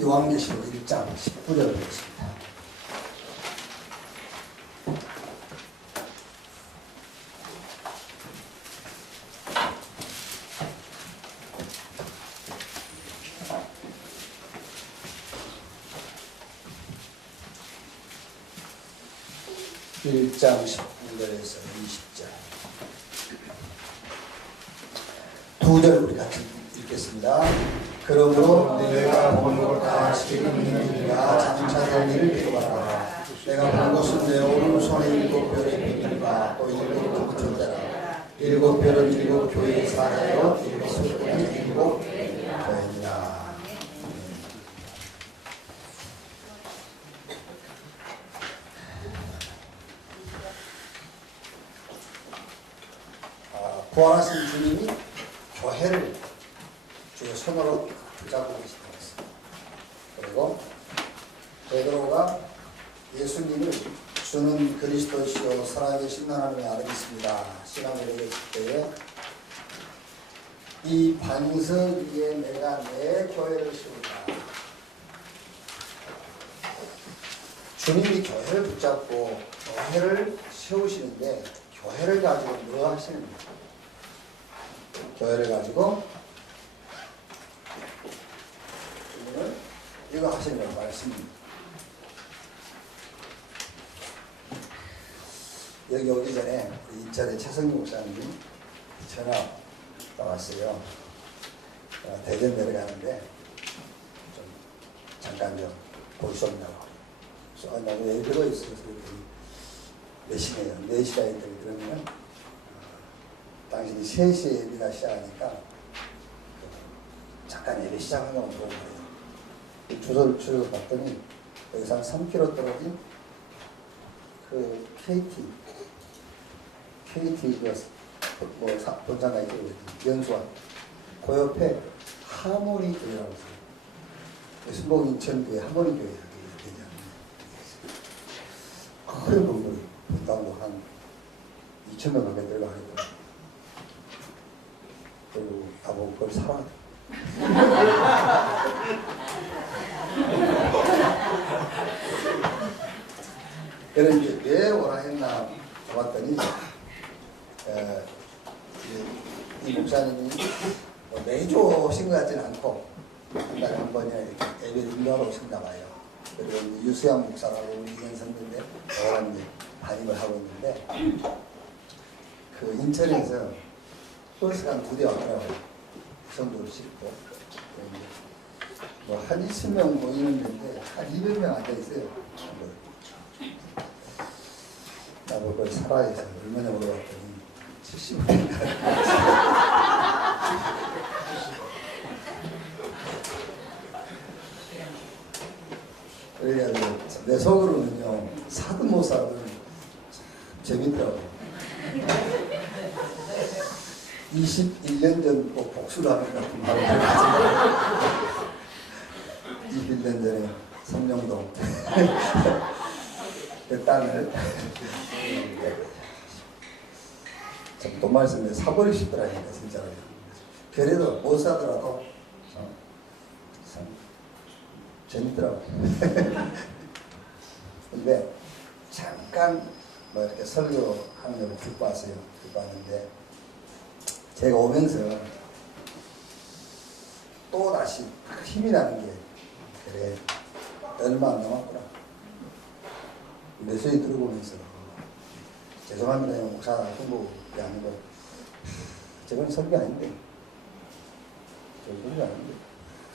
요한계시록 1장 19절을 보겠습니다. (1장 19절에서 20절) 두 절 우리 같이 읽겠습니다. 그러므로 내가 본 것 다 지금 있는 이가 장차될 일을 기록하라. 내가 본 것은 내 오른손에 7별의 비밀과 또 7 천자라. 7별은 7 교회의 사자요 7 수도는 7 교회니라. 부활하신 주님이 교회를 주의 손으로 붙잡고 계시다고 했습니다. 그리고 베드로가 예수님을 주는 그리스도시요 살아계신 하나님의 아들 믿습니다. 신앙을 얘기했을 때에 이 반석 위에 내가 내 교회를 세우리라. 주님이 교회를 붙잡고 교회를 세우시는데 교회를 가지고 뭐 하시는 거예요? 교회를 가지고 이거 하시는 걸 말씀입니다. 여기 오기 전에 인천의 최성규 목사님 전화가 왔어요. 대전 내려가는데 좀 잠깐 좀 볼 수 없냐고. 그래서 나도 여기 들어 있어서 몇 시네요. 4시가 있더니 그러면 당신이 3시에 예비가 시작하니까 잠깐 예배 시작하려고 물어보래요. 주소를 봤더니 여기서 한 3km 떨어진 그 KT 본사가 있고 연수원 그 옆에 하모니 교회라고 있어요. 순복 인천교회 하모니 교회 큰 건물 분당도 한 2,000명 가까이 들어가겠고 그리고 나보고 그걸 사라. 그래서 이제 왜 오라 했나 봤더니 이 목사님이 매주 오신 것 같지는 않고 한 달에 한 번이나 이렇게 예배를 인도하러 오신가 봐요. 그리고 유수양 목사라고 우리 이gen선인데 저랑 이제 반입을 하고 있는데 그 인천에서 버스가 한 2대 왔더라고요. 성도를 싣고 뭐 한 20명 모이는 데인데 한 200명 앉아있어요. 나보고 그걸 사라 해서 얼마나 물어봤더니 70명 그래가지고 내 속으로는요 사든 못 사든 재밌더라고요. 21년 전 꼭 복수를 하는 것 같은 말을 하죠. 21년 전에 성령동 그 땅을 참 돈 말씀에 사버리고 싶더라니까 진짜로. 그래도 못 사더라도 참 재밌더라고요. 근데 잠깐 뭐 이렇게 설교하는 걸 듣고 왔어요. 듣고 왔는데 제가 오면서 또 다시 힘이 나는 게 그래 얼마 안 남았구나. 메시지 들어보면서 죄송합니다. 목사 홍보이 아니고 저건 설교 아닌데 설교 아닌데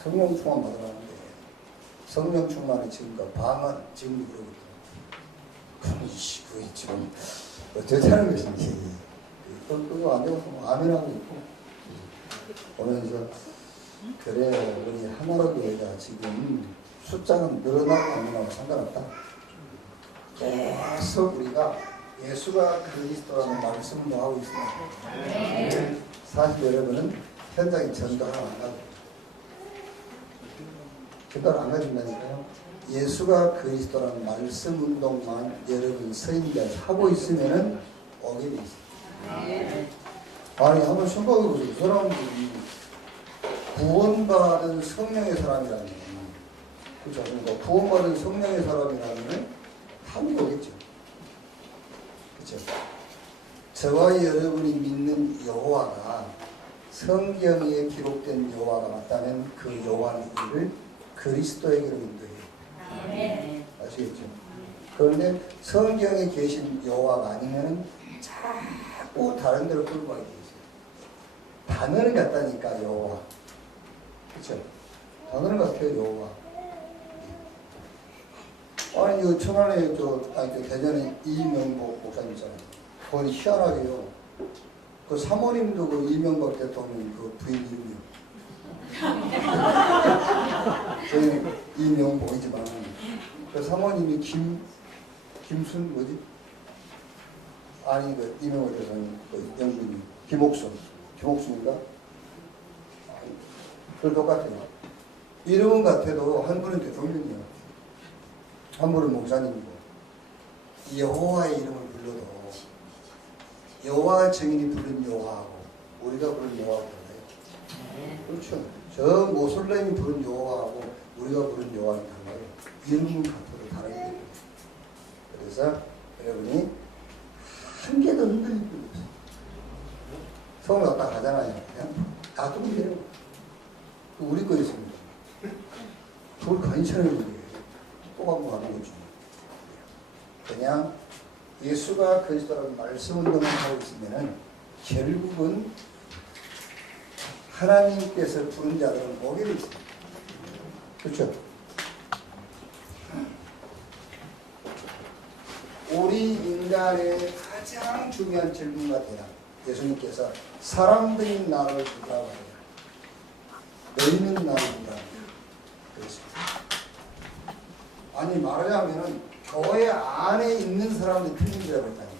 성령 충만 받으라는데 성령 충만의 증거 방언 증거 그러거든요. 그게 지금 어떻게 하는 것인지 그거 안 되고 아멘하고 있고 보면서 그래 우리 하나로교회가 지금 숫자는 늘어나고 안 늘어나고 상관없다. 계속 우리가 예수가 그리스도라는 말씀도 하고 있습니다. 사실 여러분은 현장에 전도를 안 가고 전도를 안 가진다니까요. 예수가 그리스도라는 말씀 운동만 여러분 서인들 하고 있으면은 오게 돼 있어요. 아니 한번 생각해보세요. 이 사람들이 구원받은 성령의 사람이라는 거예요. 그죠? 그러니까 구원받은 성령의 사람이라면 답이 오겠죠. 그죠? 저와 여러분이 믿는 여호와가 성경에 기록된 여호와가 맞다면 그 여호와는 이를 그리스도에게로 인도해요. 아시겠죠? 그런데 성경에 계신 여호와가 아니면 자꾸 다른 데로 끌고 가게 돼 있어요. 단어는 같다니까 여호와. 그렇죠? 단어는 같아요 여호와. 아니 요 천안에 저 대전에 이명복 목사님 있잖아요. 거기 희한하게요. 그 사모님도 그 이명박 대통령 그 부인 이름이요. 저희는 이명복이지만 그 사모님이 김순 뭐지? 아니 그 이명박 대통령 그 영국인 김옥순인가? 그 똑같아요. 이름은 같아도 한 분은 대통령이요. 한 분은 목사님이고 여호와의 이름을 불러도 여호와 증인이 부른 여호와하고 우리가 부른 여호와하고 달라요. 그렇죠. 저 모슬렘이 부른 여호와하고 우리가 부른 여호와는 달라요. 이름은 같아도 다르게 됩니다. 그래서 여러분이 한 개도 흔들릴 필요 없어요. 성을 갖다 가잖아요. 그냥 놔두면 돼요. 우리 거였습니다. 그걸 괜찮은 거예요. 또 한 번 하는 거죠. 그냥 예수가 그리스도라는 말씀 운동을 하고 있으면은 결국은 하나님께서 부른 자들은 오게 돼 있습니다. 그렇죠? 우리 인간의 가장 중요한 질문과 대답. 예수님께서 사람들이 나를 누구라고 하냐? 너희는 나를 누구라고 하냐? 그렇습니다. 아니 말하자면은 교회 안에 있는 사람들이 틀린 대답을 했다니까.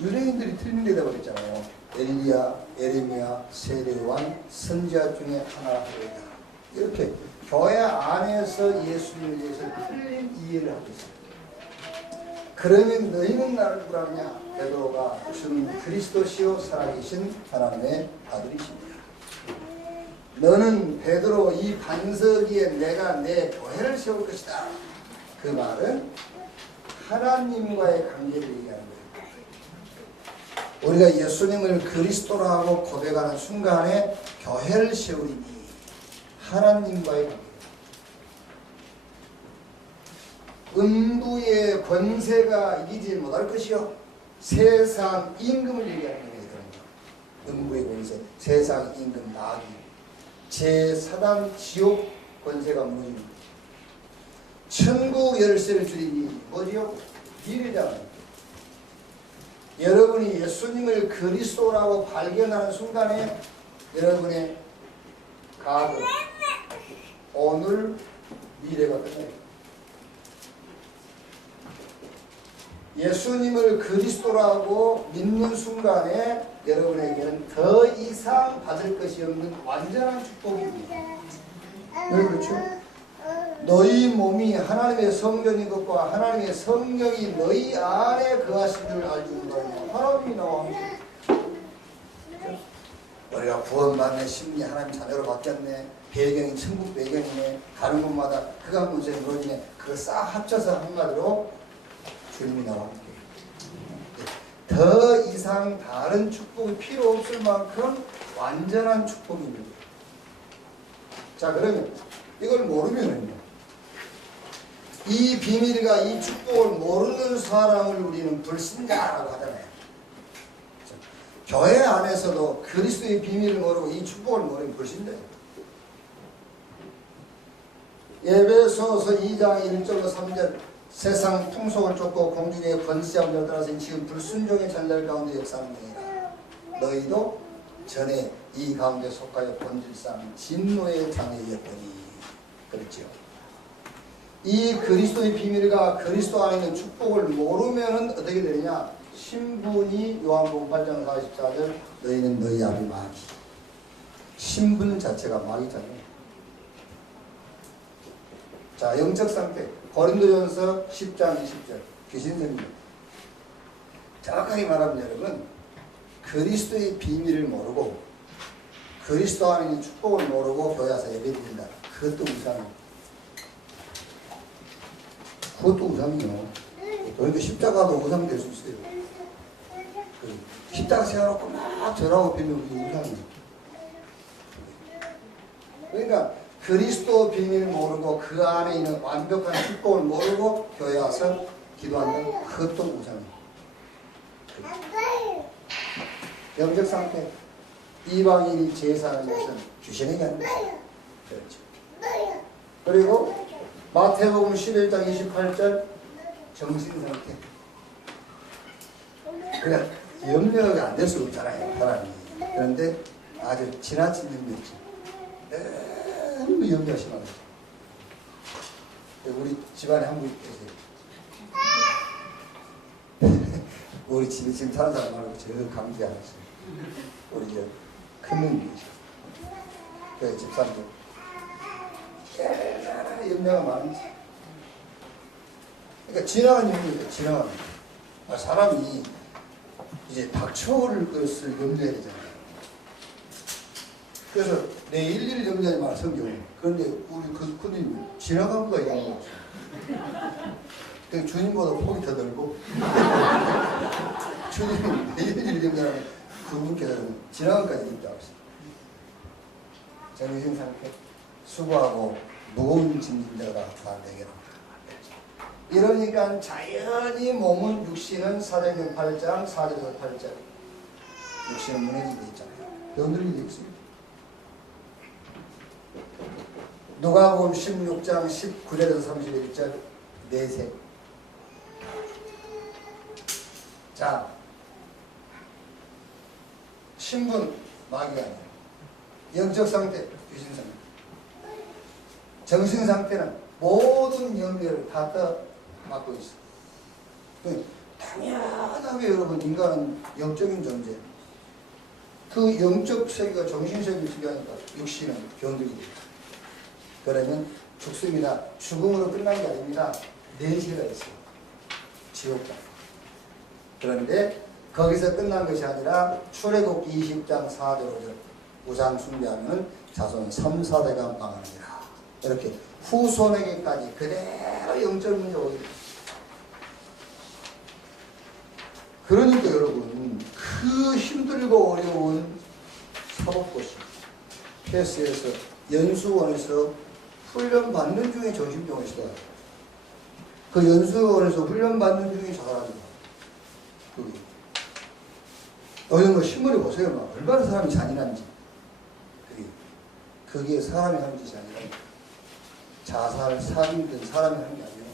유대인들이 틀린 대답을 했잖아요. 엘리야, 에레미야, 세례요한, 선지자 중에 하나가 되겠다. 이렇게 교회 안에서 예수님에 대해서 틀린 이해를 하고 있어요. 그러면 너희는 나를 누구라냐? 베드로가 주는 그리스도시요 살아계신 하나님의 아들이십니다. 너는 베드로 이 반석 위에 내가 내 교회를 세울 것이다. 그 말은 하나님과의 관계를 얘기하는 거예요. 우리가 예수님을 그리스도라고 고백하는 순간에 교회를 세우리니 하나님과의 관계. 음부의 권세가 이기지 못할 것이요. 세상 임금을 얘기하는 거예요. 음부의 권세, 세상 임금 마귀. 제4단 지옥 권세가 무너집니다. 천국 열쇠를 주리니 뭐지요? 비례잖아요. 여러분이 예수님을 그리스도라고 발견하는 순간에 여러분의 과거, 오늘, 미래가 끝나요. 예수님을 그리스도라고 믿는 순간에 여러분에게는 더 이상 받을 것이 없는 완전한 축복입니다. 왜 그렇죠? 너희 몸이 하나님의 성전인 것과 하나님의 성령이 너희 안에 거하신 줄 알지 못하냐. 하나님이 나와 함께. 우리가 구원받는 심리 하나님 자녀로 바뀌었네. 배경이 천국 배경이네. 가는 곳마다 그가 문제에 무너지네. 그걸 싹 합쳐서 한마디로 주님이 나와 함께. 더 이상 다른 축복이 필요 없을 만큼 완전한 축복입니다. 자, 그러면 이걸 모르면은요, 이 비밀과 이 축복을 모르는 사람을 우리는 불신자라고 하잖아요. 교회 안에서도 그리스도의 비밀을 모르고 이 축복을 모르면 불신자예요. 에베소서 2장 1절로 3절 세상 풍속을 쫓고 공중의 번시함을 따라서 지금 불순종의 잔열 가운데 역사하는 중이라. 너희도 전에 이 가운데 속하여 본질상 진노의 자녀였더니. 그렇죠. 이 그리스도의 비밀과 그리스도 안에 있는 축복을 모르면 어떻게 되느냐? 신분이 요한복음 8장 44절 너희는 너희 아비 마귀. 신분 자체가 마귀잖아요. 자, 영적 상태. 고린도전서 10장 20절 귀신들입니다. 정확하게 말하면 여러분, 그리스도의 비밀을 모르고 그리스도 안에 있는 축복을 모르고 교회 와서 예배드린다. 그것도 우상. 그것도 우상이요. 그러니까 십자가도 우상 될 수 있어요. 그 십자가 세워놓고 막 절하고 빌면 그게 우상이에요. 그러니까 그리스도 비밀 모르고 그 안에 있는 완벽한 축복을 모르고 교회 와서 기도한다. 그것도 우상이에요. 영적 상태. 이방인이 제사하는 것은 귀신에게 아닙니다. 그렇죠. 그리고 마태복음 11장 28절 정신 상태. 그러니까 염려가 안 될 수 없잖아요, 사람이. 그런데 아주 지나친 염려지. 너무 염려가 심하죠. 우리 집안에 한 분 계세요. 우리 집에 지금 사는 사람 말고 저 강주에 하나 있어요. 우리 저 큰 누님이죠. 그 집사람들. 얼마나 염려가 많은지. 그러니까 지나간 염려예요, 지나간. 사람이 이제 닥쳐올 것을 염려해야 되잖아요. 그래서 내 일일이 염려하지 마, 성경은. 그런데 우리 그 큰님 지나간 거가 염려 없어요. 주님보다 폭이 더 넓고 주님이 내 일일이 염려하면 그분께서는 지나간까지 입도 없어요. 정신 상태, 수고하고 무거운 짐진 자가 다 내게로. 이러니까 자연히 몸은 육신은 사도행전 8장 4절에서 8절 육신은 무너지게 있잖아요. 병들게 되어 있습니다. 누가복음 16장 19절에서 31절 내세. 자, 신분 마귀가 아니에요. 영적 상태 귀신 상태. 정신 상태는 모든 염려를 다 떠맡고 있어. 당연하게 여러분 인간은 영적인 존재. 그 영적 세계가 정신 세계를 지배하니까 육신은 병들게 됩니다. 그러면 죽습니다. 죽음으로 끝난 게 아닙니다. 내세가 있어요. 지옥다. 그런데 거기서 끝난 것이 아니라 출애굽 20장 4절 5절 우상 숭배하면 자손 3, 4대가 망하니라. 이렇게 후손에게까지 그대로 영적 문제 오게 됩니다. 그러니까 여러분 그 힘들고 어려운 사법고시 패스에서 연수원에서 훈련받는 중에 정신병을 시도하죠. 그 연수원에서 훈련받는 중에 자살하죠. 이런 거 신문에 보세요. 막 얼마나 사람이 잔인한지. 그게 사람이 하는 짓이 아니라 자살, 살인된 사람이 하는 게 아니에요.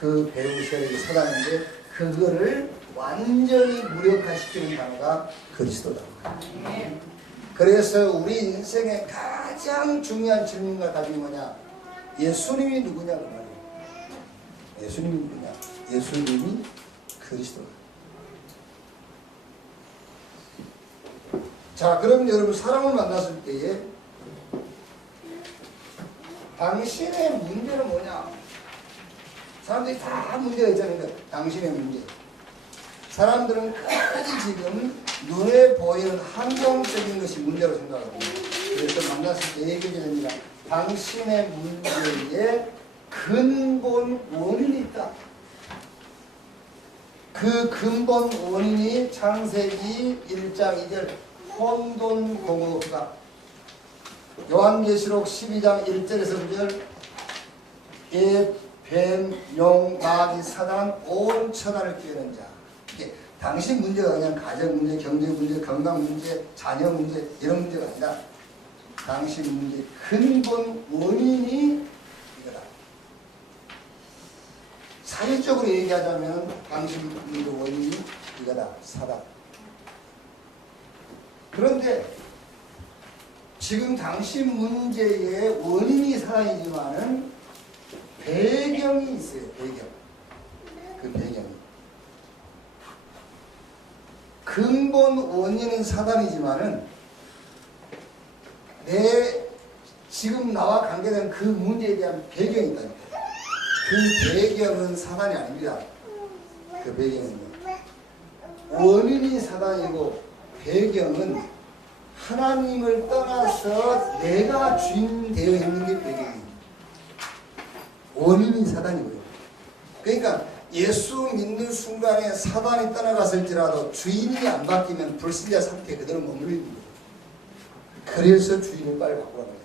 그 배우 세력이 사단인데 그거를 완전히 무력화시키는 단어가 그리스도다. 그래서 우리 인생의 가장 중요한 질문과 답이 뭐냐? 예수님이 누구냐 그 말이에요. 예수님이 누구냐? 예수님이 그리스도다. 자, 그럼 여러분 사람을 만났을 때에 당신의 문제는 뭐냐? 사람들이 다 문제가 있잖아요. 그러니까 당신의 문제. 사람들은 끝까지 지금 눈에 보이는 환경적인 것이 문제로 생각하고 그래서 만났을 때 얘기해야 됩니다. 당신의 문제에 근본 원인이 있다. 그 근본 원인이 창세기 1장 2절 혼돈공업이다. 요한계시록 12장 1절에서 2절 애, 뱀, 용, 마귀, 사단 온 천하를 끼우는 자. 이게 당신 문제가 그냥 가정 문제, 경제 문제, 건강 문제, 자녀 문제 이런 문제가 아니라 당신 문제 근본 원인이 이거다. 사회적으로 얘기하자면 당신 문제 원인이 이거다. 사단. 그런데 지금 당신 문제의 원인이 사단이지만은 배경이 있어요. 배경. 그 배경이. 근본 원인은 사단이지만은 내 지금 나와 관계된 그 문제에 대한 배경이 있다니까. 그 배경은 사단이 아닙니다. 그 배경은 원인이 사단이고 배경은 하나님을 떠나서 내가 주인 되어 있는 게 배경이에요. 원인이 사단이고요. 그러니까 예수 믿는 순간에 사단이 떠나갔을지라도 주인이 안 바뀌면 불신자 상태에 그대로 머물리는 거예요. 그래서 주인을 빨리 바꾸라는 거예요.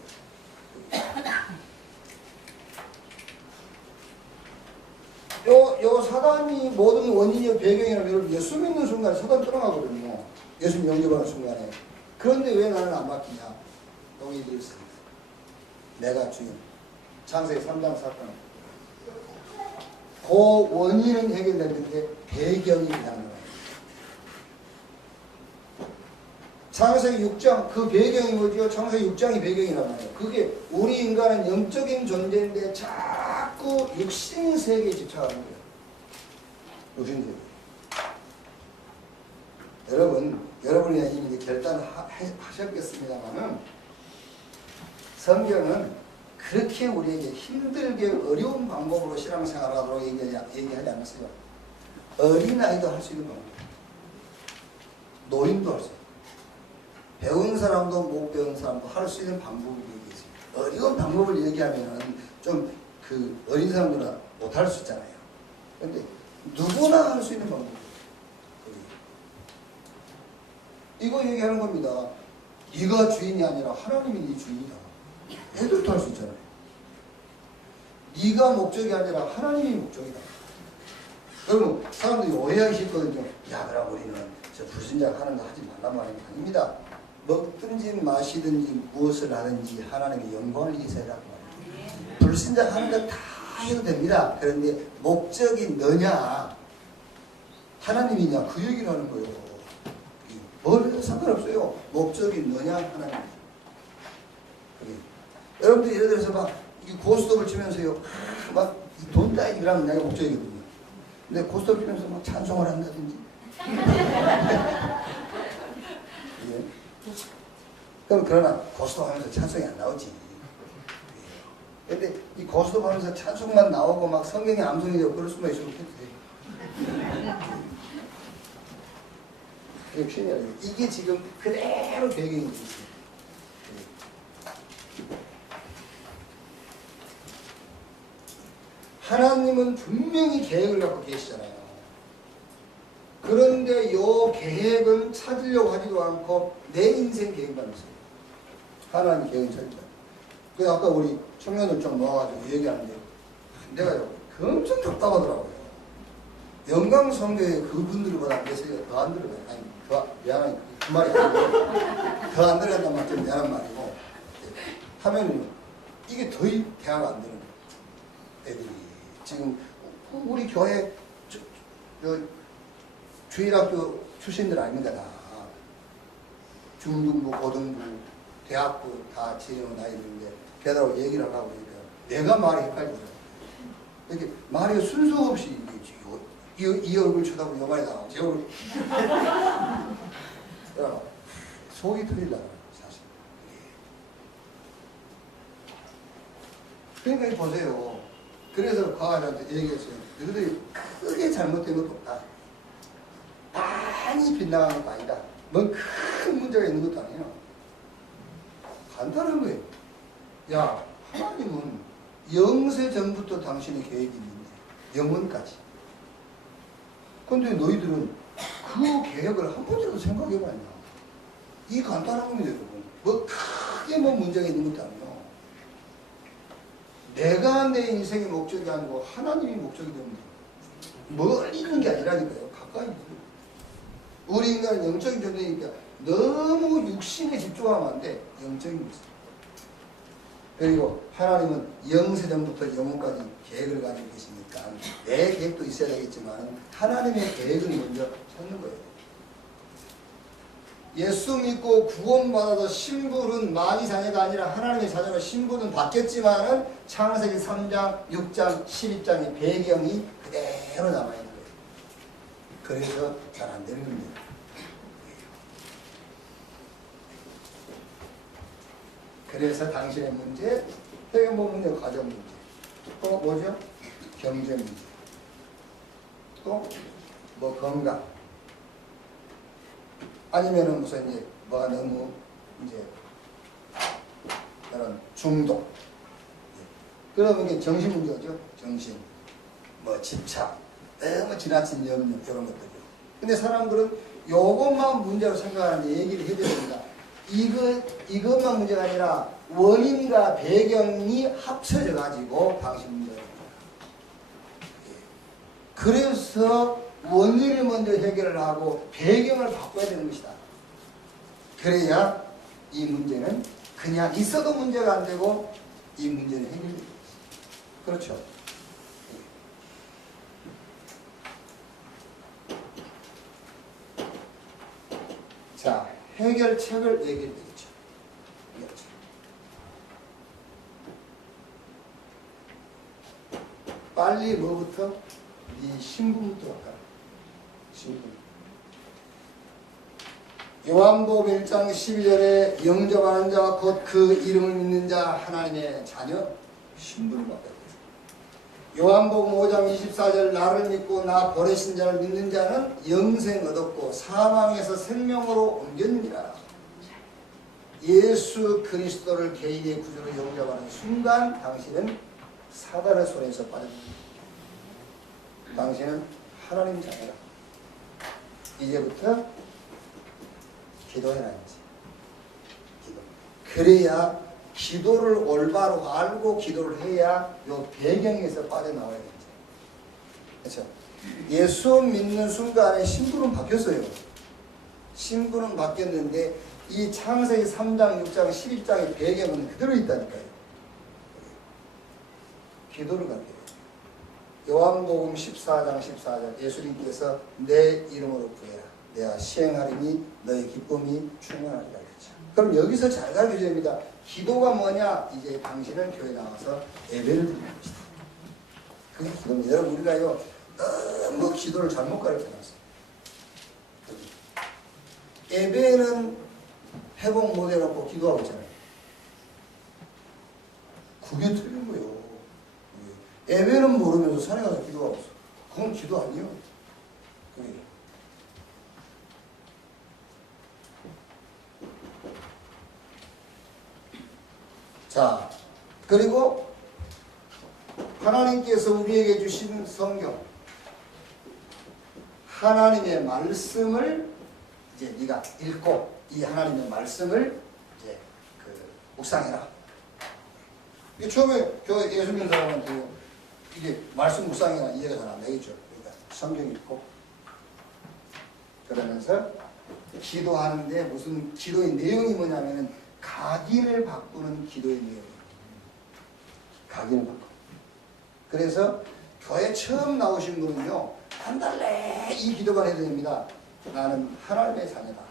요 사단이 모든 원인이요 배경이라면 여러분 예수 믿는 순간에 사단 떠나가거든요. 예수 영접하는 순간에. 그런데 왜 나는 안 바뀌냐? 동의 드렸습니다. 내가 주인. 창세기 3장 사건. 그 원인은 해결됐는데 배경이 이상한 거예요. 창세기 6장 그 배경이 뭐죠? 창세기 6장이 배경이란 말이에요. 그게 우리 인간은 영적인 존재인데 자꾸 육신 세계에 집착하는 거예요. 육신 세계. 여러분이 이미 결단하셨겠습니다만은 성경은 그렇게 우리에게 힘들게 어려운 방법으로 신앙생활을 하도록 얘기하지 않았어요. 어린아이도 할 수 있는 방법, 노인도 할 수 있는, 배운 사람도 못 배운 사람도 할 수 있는 방법을 얘기했어요. 어려운 방법을 얘기하면 좀 그 어린 사람들은 못 할 수 있잖아요. 그런데 누구나 할 수 있는 방법이에요. 이거 얘기하는 겁니다. 네가 주인이 아니라 하나님이 네 주인이다. 애들도 할 수 있잖아요. 네가 목적이 아니라 하나님이 목적이다. 그러면 사람들이 오해하기 쉽거든요. 야, 그럼 우리는 저 불신자가 하는 거 하지 말란 말이 아닙니다. 먹든지 마시든지 무엇을 하든지 하나님의 영광을 위해서 해라고 말이에요. 불신자가 하는 거 다 해도 됩니다. 그런데 목적이 너냐 하나님이냐 그 얘기를 하는 거예요. 뭘 해도 상관없어요. 목적이 너냐 하나님. 여러분들 예를 들어서 막 고스톱을 치면서요 막 돈 따이기 그러면 내가 목적이거든요. 근데 고스톱 치면서 막 찬송을 한다든지 예. 그럼 그러나 고스톱 하면서 찬송이 안 나오지. 근데 이 고스톱 하면서 찬송만 나오고 막 성경이 암송이 되고 그럴 수만 있으면 해도 돼요. 이게 지금 그대로 배경이 있어요. 하나님은 분명히 계획을 갖고 계시잖아요. 그런데 이 계획은 찾으려고 하지도 않고 내 인생 계획만 있어요. 하나님 계획은 찾지 않아요. 그래서 아까 우리 청년들 좀 모아가지고 얘기하는데 내가 엄청 답답하더라고요. 영광성교회 그분들보다 계세요. 더 안 들어가요. 아니, 미안하니 그 말이 아니고 더 안 들어간단 말 좀 미안한 말이고 하면은 이게 더 대화가 안 되는 애들이 지금 우리 교회 주일학교 출신들 아닙니까? 다 중등부, 고등부, 대학부 다 지내는 아이들인데 걔들하고 얘기를 하려고 그러니까 내가 말이 헷갈리더라고요. 이렇게 말이 순서 없이 이 얼굴 쳐다보고 요 말이 나오고 제 얼굴 속이 터질라고 사실. 그러니까 보세요. 그래서 과학자한테 얘기했어요. 너희들이 크게 잘못된 것도 없다. 많이 빗나간 것도 아니다. 뭔 큰 문제가 있는 것도 아니에요. 간단한 거예요. 야, 하나님은 영세 전부터 당신의 계획이 있는데 영원까지. 근데 너희들은 그 계획을 한 번이라도 생각해봤냐. 이 간단한 겁니다, 여러분. 뭐 크게 뭐 문제가 있는 것도 아니에요. 내가 내 인생의 목적이 아니고 하나님이 목적이 됩니다. 멀리 있는 게 아니라니까요. 가까이 있어요. 우리 인간은 영적인 존재니까 너무 육신에 집중하면 안 돼. 영적인 것을. 그리고 하나님은 영세전부터 영원까지 계획을 가지고 계시니까 내 계획도 있어야 되겠지만 하나님의 계획을 먼저 찾는 거예요. 예수 믿고 구원받아서 신분은 마귀 자녀가 아니라 하나님의 자녀로 신분은 바뀌었지만은 창세기 3장, 6장, 12장의 배경이 그대로 남아있는 거예요. 그래서 잘 안 되는 겁니다. 그래서 당신의 문제, 회계부 문제, 가정 문제, 또 뭐죠? 경제 문제, 또 뭐 건강, 아니면은 무슨 이제 뭐가 너무 이제 그런 중독. 그러면 이게 정신 문제죠. 정신, 뭐 집착, 너무 지나친 염려 이런 것들이요. 근데 사람들은 요것만 문제로 생각하는데 얘기를 해줘야 됩니다. 이것만 문제가 아니라 원인과 배경이 합쳐져 가지고 방식 문제입니다. 그래서 원인을 먼저 해결을 하고 배경을 바꿔야 되는 것이다. 그래야 이 문제는 그냥 있어도 문제가 안 되고 이 문제는 해결됩니다. 그렇죠. 자, 해결책을 얘기해 드리죠. 해결책. 빨리 뭐부터? 이 신분부터 할까요? 신분. 요한복음 1장 12절에 영접하는 자와 곧 그 이름을 믿는 자 하나님의 자녀 신분을 받게 됩니다. 요한복음 5장 24절 나를 믿고 나 보내신 자를 믿는 자는 영생 얻었고 사망에서 생명으로 옮겼느니라. 예수 그리스도를 개인의 구주로 영접하는 순간 당신은 사단의 손에서 빠집니다. 당신은 하나님 자녀라. 이제부터 기도해야지. 기도. 그래야 기도를 올바로 알고 기도를 해야 요 배경에서 빠져나와야 되죠. 그렇죠? 예수 믿는 순간에 신분은 바뀌었어요. 신분은 바뀌었는데 이 창세기 3장, 6장, 11장의 배경은 그대로 있다니까요. 기도를 가르쳐요. 요한복음 14장 14절 예수님께서 내 이름으로 구해라. 내가 시행하리니 너의 기쁨이 충만하리라 그랬죠. 그럼 여기서 잘 가르쳐줘야 됩니다. 기도가 뭐냐? 이제 당신은 교회 나와서 예배를 드리는 것이다. 그게 기도입니다. 여러분 우리가요 너무 기도를 잘못 가르쳐놨어요. 예배는 회복 못 해놓고 기도하고 있잖아요. 그게 틀린 거예요. 예배는 모르면서 산에 가서 기도하고 있어. 그건 기도 아니에요. 그게. 자, 그리고 하나님께서 우리에게 주신 성경, 하나님의 말씀을 이제 네가 읽고 이 하나님의 말씀을 이제 묵상해라. 이 처음에 교회 예수 믿는 사람한테 이게 말씀 묵상해라 이해가 잘 안 되겠죠. 그러니까 성경 읽고 그러면서 기도하는데 무슨 기도의 내용이 뭐냐면은 각인을 바꾸는 기도의 내용이에요. 각인을 바꿔. 그래서 교회 처음 나오신 분은요, 한 달 내에 이 기도만 해도 됩니다. 나는 하나님의 자녀다.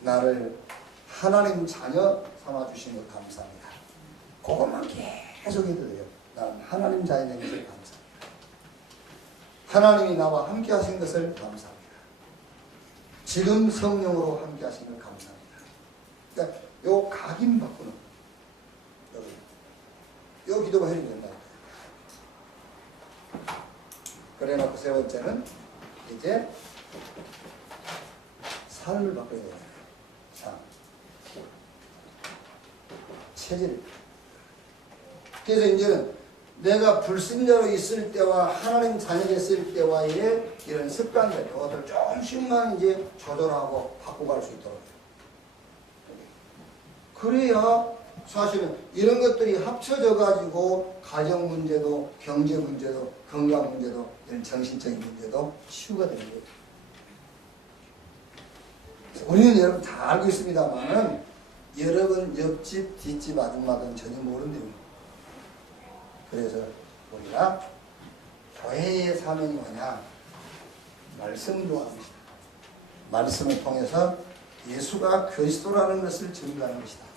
나를 하나님 자녀 삼아주신 것 감사합니다. 그것만 계속 해도 돼요. 나는 하나님 자녀인 것을 감사합니다. 하나님이 나와 함께 하신 것을 감사합니다. 지금 성령으로 함께 하신 걸 감사합니다. 그러니까 요 각인 바꾸는 요 기도가 해야 된다. 그래 놓고 세 번째는 이제 삶을 바꿔야 돼요. 삶. 체질. 그래서 이제는 내가 불신자로 있을 때와 하나님 자녀가 있을 때와의 이런 습관들, 이것들 조금씩만 이제 조절하고 바꿔갈 수 있도록. 그래야 사실은 이런 것들이 합쳐져 가지고 가정 문제도 경제 문제도 건강 문제도 이런 정신적인 문제도 치유가 되는 거예요. 우리는 여러분 다 알고 있습니다만은 여러분 옆집 뒷집 아줌마들은 전혀 모른대요. 그래서 우리가 교회의 사명이 뭐냐? 말씀을 요하는 것이다. 말씀을 통해서 예수가 그리스도라는 것을 증거하는 것이다.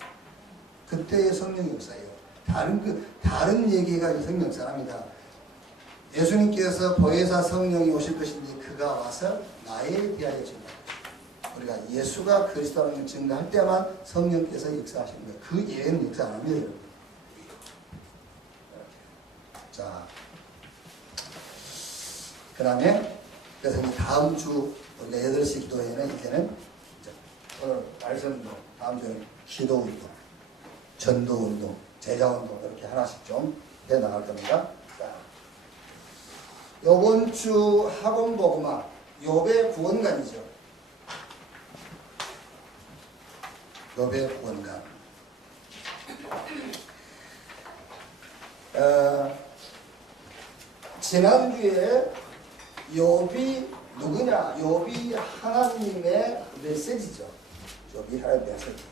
그때의 성령 역사예요. 다른 얘기가 성령 역사랍니다. 예수님께서 보혜사 성령이 오실 것인데 그가 와서 나에 대하여 증거합니다. 우리가 예수가 그리스도라는 걸 증거할 때만 성령께서 역사하시는 거예요. 그 예외는 역사 안 합니다. 여러분. 자, 그 다음에 그래서 다음 주 우리가 8시 기도회는 이제는 오늘 말씀도 다음 주에는 기도 운동 전도운동, 제자운동 이렇게 하나씩 좀 해나갈 겁니다. 자, 요번 주 학원복음화 욥의 구원관이죠. 욥의 구원관. 지난주에 욥이 누구냐? 욥이 하나님의 메시지죠. 욥이 하나님의 메시지.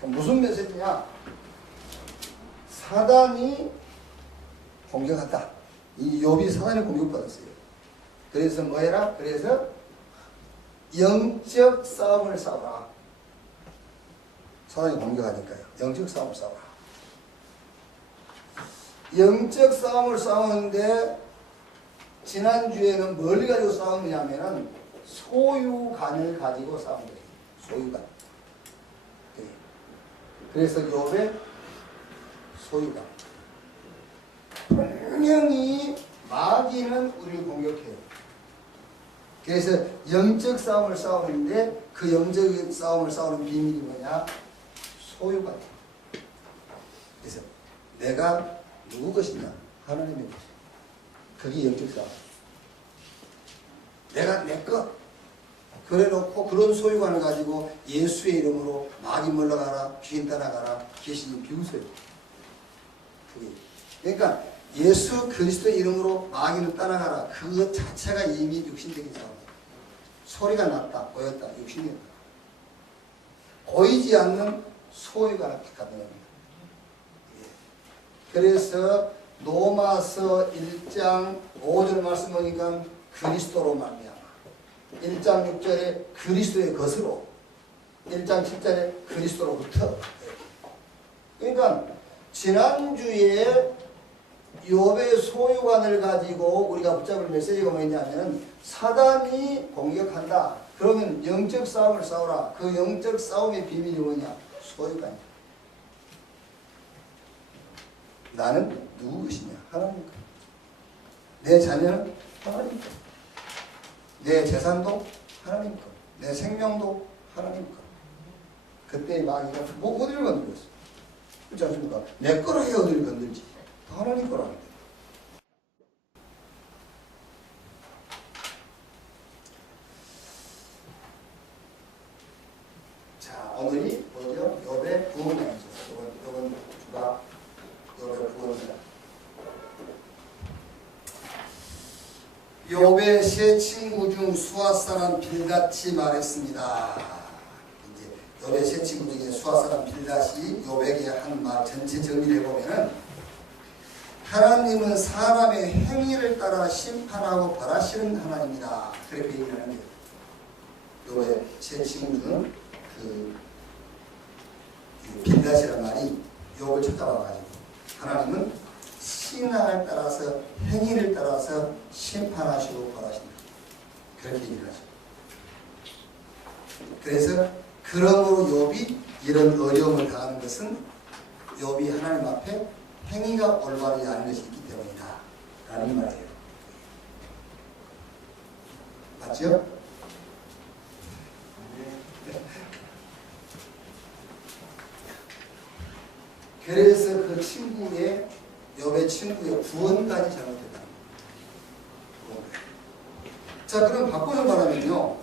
무슨 메시지냐? 사단이 공격한다. 이 욥이 사단이 공격받았어요. 그래서 뭐 해라? 그래서 영적 싸움을 싸워라. 사단이 공격하니까요. 영적 싸움을 싸워라. 영적 싸움을 싸우는데 지난주에는 뭘 가지고 싸우느냐면은 소유관을 가지고 싸운 거예요. 소유관. 그래서 욥의 소유관. 분명히 마귀는 우리를 공격해요. 그래서 영적 싸움을 싸우는데 그 영적 싸움을 싸우는 비밀이 뭐냐? 소유관. 그래서 내가 누구 것이냐? 하나님의 것. 그게 영적 싸움. 내가 내 것. 그래 놓고 그런 소유관을 가지고 예수의 이름으로 마귀 물러가라, 귀인 떠나가라, 귀신이 비웃어요. 그게. 그러니까 예수 그리스도의 이름으로 마귀는 떠나가라. 그것 자체가 이미 육신적인 싸움. 소리가 났다, 보였다, 육신이었다. 보이지 않는 소유관을 갖는 겁니다. 그래서 로마서 1장 5절 말씀 보니까 그리스도로 말미암아. 1장 6절에 그리스도의 것으로, 1장 7절에 그리스도로부터. 그러니까 지난주에 욥의 소유관을 가지고 우리가 붙잡을 메시지가 뭐냐면 사단이 공격한다. 그러면 영적 싸움을 싸우라. 그 영적 싸움의 비밀이 뭐냐? 소유관이다. 나는 누구 것이냐? 하나님 것. 내 자녀는 하나님 것. 내 재산도 하나님 것. 내 생명도 하나님 것. 그때 마귀가 뭐 어디를 건드렸어? 그렇지 않습니까? 내 거로 해 어디를 건들지? 다 하나님 거라는 거예요. 자, 오늘이 뭐죠? 욥의 구원이죠. 이번 주가 욥의 구원이다. 욥의 세 친구 중 수앗 사람 빌닷이 말했습니다. 이제 욥의 세 친구 중에 수앗 사람 빌닷이 욥에게 한 말 전체 정리를 해보면은 하나님은 사람의 행위를 따라 심판하고 벌하시는 하나님이다. 그렇게 얘기를 하는 거예요. 욥의 세 친구 중 그 빌닷이라는 말이 욥을 찾아와가지고 하나님은 신앙을 따라서 행위를 따라서 심판하시고 벌하신다. 그렇게 얘기를 하죠. 그래서 그러므로 욥이 이런 어려움을 당하는 것은 욥이 하나님 앞에 행위가 올바르지 않은 것이 있기 때문이다. 라는 말이에요. 맞죠? 그래서 그 친구의 욥의 친구의 구원까지 잘못했다. 자, 그럼 바꿔서 말하면요.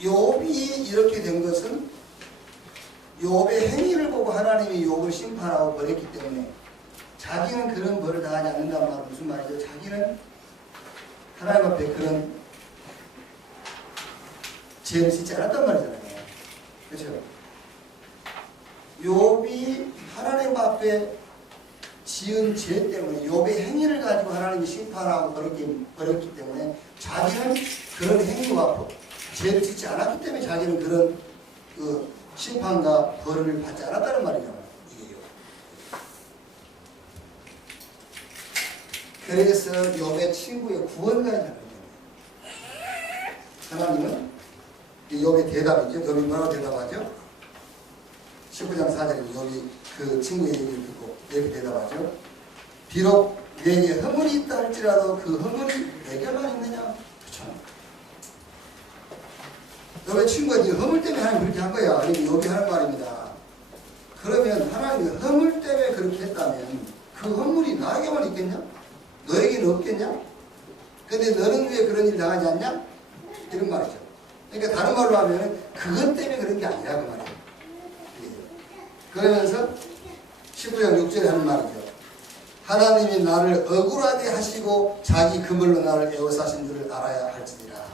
욥이 이렇게 된 것은 욥의 행위를 보고 하나님이 욥을 심판하고 버렸기 때문에 자기는 그런 벌을 당하지 않는다는 말은 무슨 말이죠? 자기는 하나님 앞에 그런 죄를 짓지 않았단 말이잖아요. 그렇죠? 욥이 하나님 앞에 지은 죄 때문에 욥의 행위를 가지고 하나님이 심판하고 버렸기 때문에 자기는 그런 행위와 죄를 짓지 않았기 때문에 자기는 그런 그 심판과 벌을 받지 않았다는 말이잖아요. 이게요. 그래서 욥의 친구의 구원까지 하는 거예요. 하나님은 욥의 대답이죠. 욥이 뭐라고 대답하죠? 19장 4절에 욥이 그 친구의 얘기를 듣고 이렇게 대답하죠. 비록 내게 허물이 있다 할지라도 그 허물이 내게만 있느냐? 그렇죠. 욥의 친구가 네 허물 때문에 하나님 그렇게 한 거야. 아니 여기 하는 말입니다. 그러면 하나님이 허물 때문에 그렇게 했다면 그 허물이 나에게만 있겠냐? 너에게는 없겠냐? 근데 너는 왜 그런 일 당하지 않냐? 이런 말이죠. 그러니까 다른 말로 하면 그것 때문에 그런 게 아니라 그 말이에요. 그러면서 19장 6절에 하는 말이죠. 하나님이 나를 억울하게 하시고 자기 그물로 나를 에워싸신 줄을 알아야 할지니라.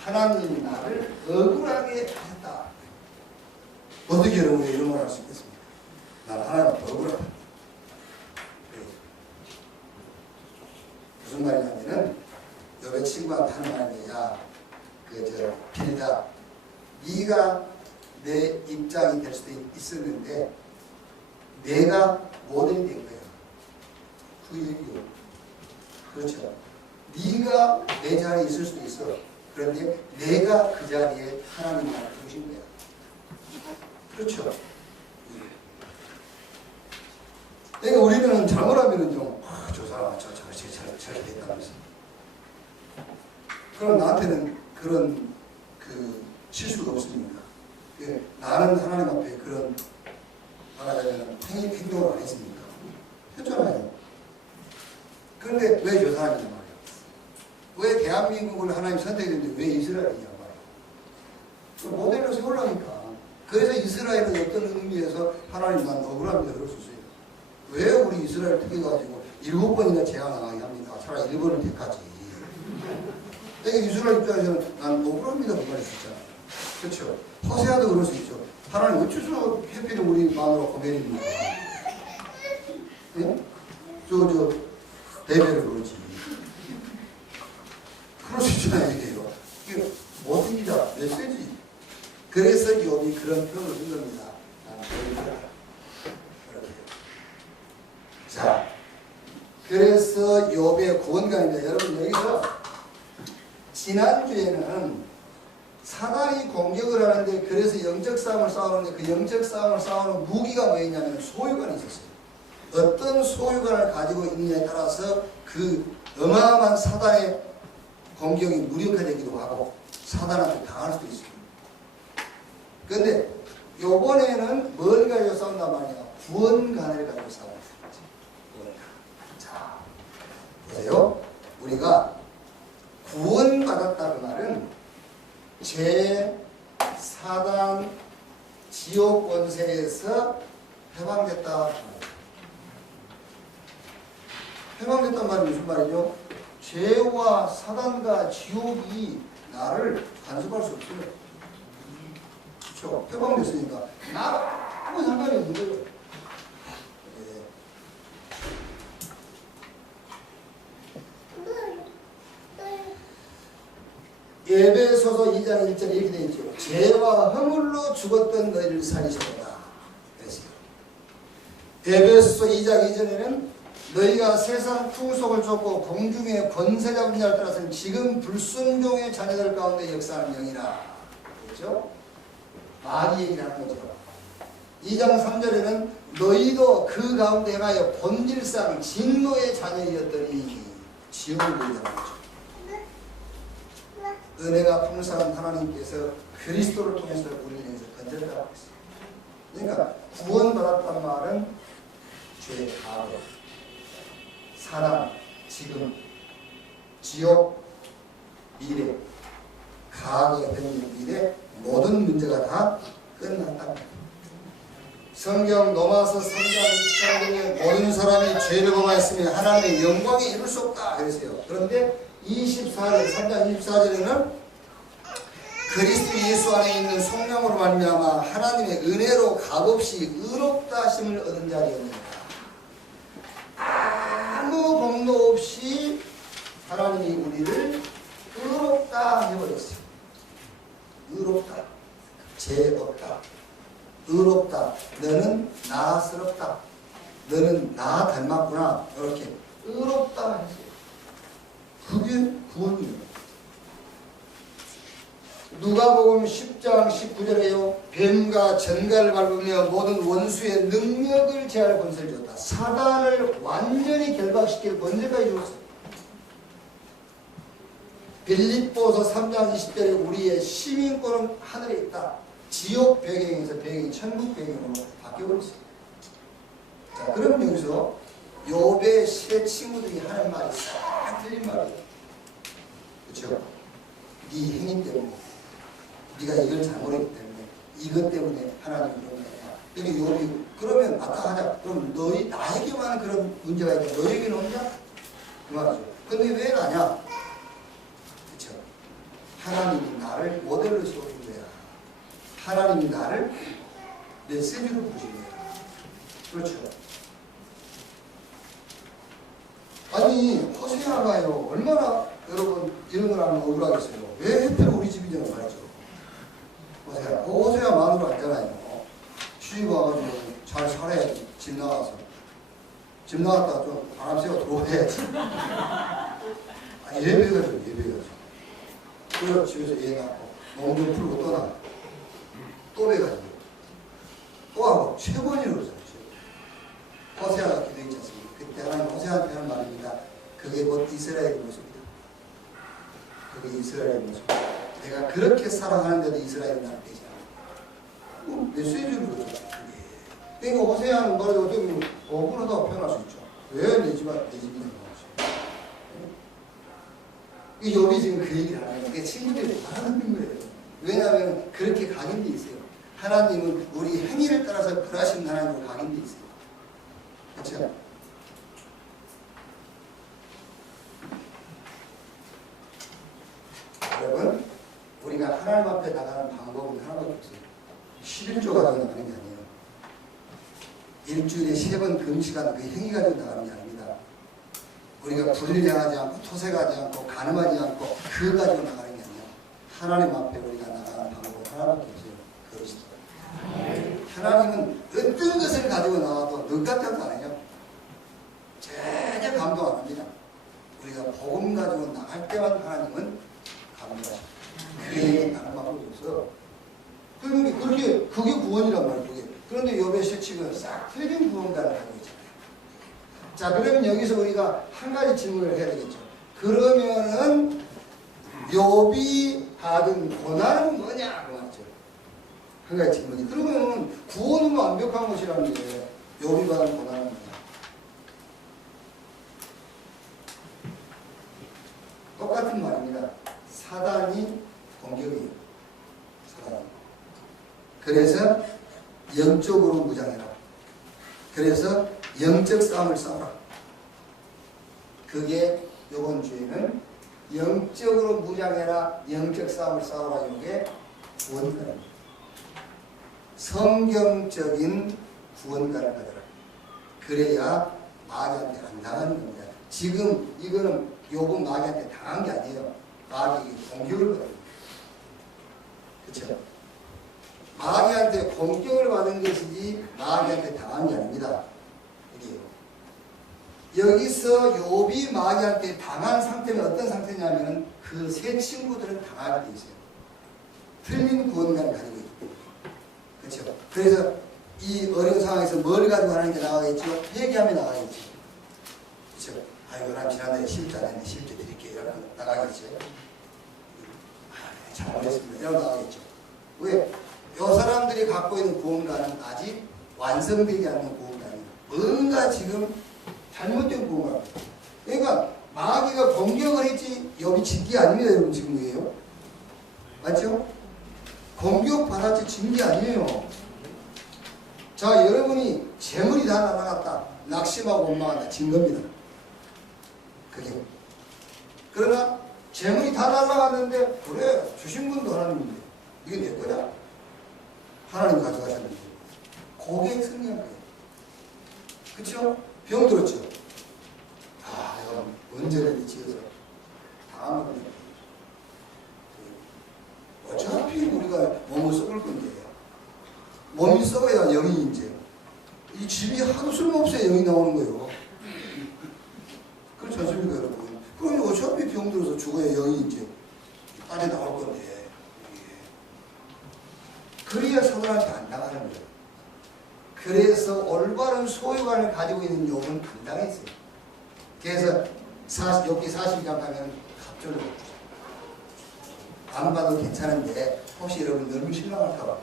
하나님이 나를 억울하게 하셨다. 어떻게 여러분이 이런 말 할 수 있겠습니까? 나는 하나님한테 억울하다. 무슨 말이냐면은 여배 친구한테 하는 말인데, 야, 빌다, 네가 내 입장이 될 수도 있었는데 내가 모델이 된 거야. 그 얘기요. 그렇죠. 네가 내 자리에 있을 수도 있어. 그런데 내가 그 자리에 하나님 나를 두신 거야. 그렇죠. 그러니까 우리는 잘못하면 좀, 저 사람 저렇게 됐다면서. 그럼 나한테는 그런 실수가 없으니까. 나는 하나님 앞에 그런 말하자면 행동을 안 했으니까. 했잖아요. 그런데 왜 저 사람이냐 말이야. 왜 대한민국을 하나님 선택했는데 왜 이스라엘이냐 말이야. 모델로 세우려니까. 그래서 이스라엘은 어떤 의미에서 하나님 난 억울합니다 그럴 수 있어요. 왜 우리 이스라엘 택해가지고 7번이나 재앙하게 합니까? 차라리 1번을 택하지. 그러니까 이스라엘 입장에서는 난 억울합니다 그 말이 있었잖아. 그렇죠. 호세아도 그럴 수 있죠. 하나님 어째서 해피를 우리 마음으로 고백입니까? 예? 대배를 그러지. 그럴 수 있잖아요 이게요. 이게 뭐든지다 메시지. 그래서 욥이 그런 표현을 쓴 겁니다. 자, 그래서 욥의 구원가입니다. 여러분 여기서 지난주에는 사단이 공격을 하는데 그래서 영적 싸움을 싸우는데 그 영적 싸움을 싸우는 무기가 뭐였냐면 소유관이 있었어요. 어떤 소유관을 가지고 있느냐에 따라서 그 어마어마한 사단의 공격이 무력화되기도 하고 사단한테 당할 수도 있습니다. 그런데 요번에는 뭘 가지고 싸운단 말이야? 구원관을 가지고 싸운다. 자, 보세요. 우리가 구원받았다 그 말은 죄, 사단, 지옥 권세에서 해방됐다. 해방됐단 말이 무슨 말이죠? 죄와 사단과 지옥이 나를 간섭할 수 없어요. 그렇죠? 해방됐으니까 나랑 아무 상관이 없는 거예요. 에베소서 2장 1절에 이렇게 되어 있죠. 죄와 허물로 죽었던 너희를 살리셨다. 그랬어요. 에베소서 2장 2절에는 너희가 세상 풍속을 쫓고 공중의 권세 잡은 자를 따라서는 지금 불순종의 자녀들 가운데 역사하는 영이라. 그렇죠? 마귀 얘기를 하는 거죠. 2장 3절에는 너희도 그 가운데 행하여 본질상 진노의 자녀이었더니 지옥을 보이는 거죠. 은혜가 풍성한 하나님께서 그리스도를 통해서 우리를 위해서 건졌다고 했어요. 그러니까 구원받았단 말은 죄, 과거, 사랑, 지금, 지옥, 미래, 과거, 현재, 미래 모든 문제가 다 끝났다. 성경 로마서 3장 24절에 모든 사람이 죄를 범하였으며 하나님의 영광에 이룰 수 없다 그랬어요. 그런데 24절, 3장 24절에는 그리스도 예수 안에 있는 성령으로 말미암아 하나님의 은혜로 값없이 의롭다 하심을 얻은 자리였느니라. 아무 공로 없이 하나님이 우리를 의롭다 해버렸어요. 의롭다. 죄 없다. 의롭다. 너는 나스럽다. 너는 나 닮았구나. 이렇게 의롭다 했어요. 그게 구원이에요. 누가복음 10장 19절에요. 뱀과 전갈을 밟으며 모든 원수의 능력을 제할 권세를 줬다. 사단을 완전히 결박시킬 권세까지 줬어요. 빌립보서 3장 20절에 우리의 시민권은 하늘에 있다. 지옥 배경에서 배경이 천국 배경으로 바뀌어버렸어요. 자, 그럼 여기서 욥의 세 친구들이 하는 말이 싹 틀린 말이에요. 그렇죠? 네 행위 때문에, 네가 이걸 잘못했기 때문에, 이것 때문에 하나님이 그런 거야. 여기 욥이 그러면 아까 하자. 그럼 너희 나에게만 그런 문제가 있냐? 너에게는 없냐? 그 말이죠. 근데 왜 나냐? 그렇죠? 하나님이 나를 모델로 세우신 거야. 하나님이 나를 메시지로 부르신 거야. 그렇죠? 아니 호세아가요 얼마나 여러분 이런 걸 하면 억울하겠어요. 왜 해필 우리 집이냐고 말이죠. 호세아 마누라 알잖아요. 시집 와가지고 잘 살아야지. 집 나가서 집 나갔다가 좀 바람 쐬고 들어와야지. 예배가죠. 그래서 집에서 애 낳고 몸 좀 풀고 또 나가 또 배가지고 또 하고 최고니로 그러잖아요. 호세아가 기도했지 않습니까? 그때 하나님 호세아한테 하는 말입니다. 그게 곧 이스라엘의 모습이다. 그게 이스라엘의 모습이다. 내가 그렇게 사랑하는데도 이스라엘은 나를 빼지 않아. 메시지를 그러죠. 그러니까 호세아는 말해도 어떻게 보면 억울하다고 표현할 수 있죠. 왜 내 집이냐고 하죠. 이 욥이 지금 그 얘기를 하는 거예요. 그게 친구들이 말하는 거예요. 왜냐하면 그렇게 각인돼 있어요. 하나님은 우리 행위를 따라서 불하신 하나님으로 각인돼 있어요. 그렇죠? 여러분, 우리가 하나님 앞에 나가는 방법은 하나밖에 없어요. 11조 가지고 나가는 게 아니에요. 일주일에 3번 금식하는 그 행위 가지고 나가는 게 아닙니다. 우리가 불을 향하지 않고 토색하지 않고 간음하지 않고 그 가지고 나가는 게 아니에요. 하나님 앞에 우리가 나가는 방법은 하나밖에 없어요. 그리스도. 하나님은 어떤 것을 가지고 나와도 너 같아도 안 해요. 전혀 감동 안 합니다. 우리가 복음 가지고 나갈 때만 하나님은 감동하셔요. 그게 다른 방법이 없어. 그러면 그게 구원이란 말이에요. 그게. 그런데 욥의 세칙은 싹 틀린 구원관을 하고 있잖아요. 자, 그러면 여기서 우리가 한 가지 질문을 해야 되겠죠. 그러면은 욥이 받은 고난은 뭐냐? 그 말이죠. 한 가지 질문이. 그러면 구원은 완벽한 것이라는 게 욥이 받은 고난은 뭐냐? 똑같은 말입니다. 사단이 공격이에요. 사단이. 그래서 영적으로 무장해라. 그래서 영적 싸움을 싸우라. 그게 이번 주에는 영적으로 무장해라. 영적 싸움을 싸우라. 이게 구원가입니다. 성경적인 구원가를 가져라. 그래야 마귀한테 안 당하는 겁니다. 지금 이거는 욥은 마귀한테 당한 게 아니에요. 마귀에게 공격을 받은 거예요. 그렇죠? 마귀한테 공격을 받은 것이지 마귀한테 당한 게 아닙니다. 여기서 욥이 마귀한테 당한 상태는 어떤 상태냐면 그 세 친구들은 당하게 돼 있어요. 틀린 구원관을 가지고 있고. 그렇죠? 그래서 이 어려운 상황에서 뭘 가지고 하는 게 나가겠죠? 회개하며 나가겠죠. 그렇죠? 아이고 난 지난달에 10주 안 했는데 10주 드릴게요. 이렇게 나가겠죠. 잘못했습니다. 이러고 나가겠죠. 왜? 이 사람들이 갖고 있는 구원관은 아직 완성되지 않는 구원관이에요. 뭔가 지금 잘못된 구원관입니다. 그러니까 마귀가 공격을 했지 욥이 진 게 아닙니다. 여러분 지금 이게요. 맞죠? 공격받았지 진 게 아니에요. 자, 여러분이 재물이 다 날아갔다. 낙심하고 원망한다. 진 겁니다. 그게. 그러나 재물이 다 날아갔는데 그래 주신 분도 하나님인데 이게 내 거야? 하나님 가져가셨는데 그게 승리한 거예요. 그렇죠? 병 들었죠? 아, 내가 언제든지 지어서 당하면 됩니다. 어차피 우리가 몸을 썩을 건데 몸이 썩어야 영이 이제 이 집이 하도 쓸모없어야 영이 나오는 거예요. 그렇지 않습니까 여러분? 그러면 어차피 병 들어서 죽어야 영이 이제 안에 나올 건데 그래야 사단한테 안 당하는 거예요. 그래서 올바른 소유관을 가지고 있는 욥은 안 당했어요. 그래서 욥기 42장 가면 갑절로 안 봐도 괜찮은데 혹시 여러분 너무 실망할까봐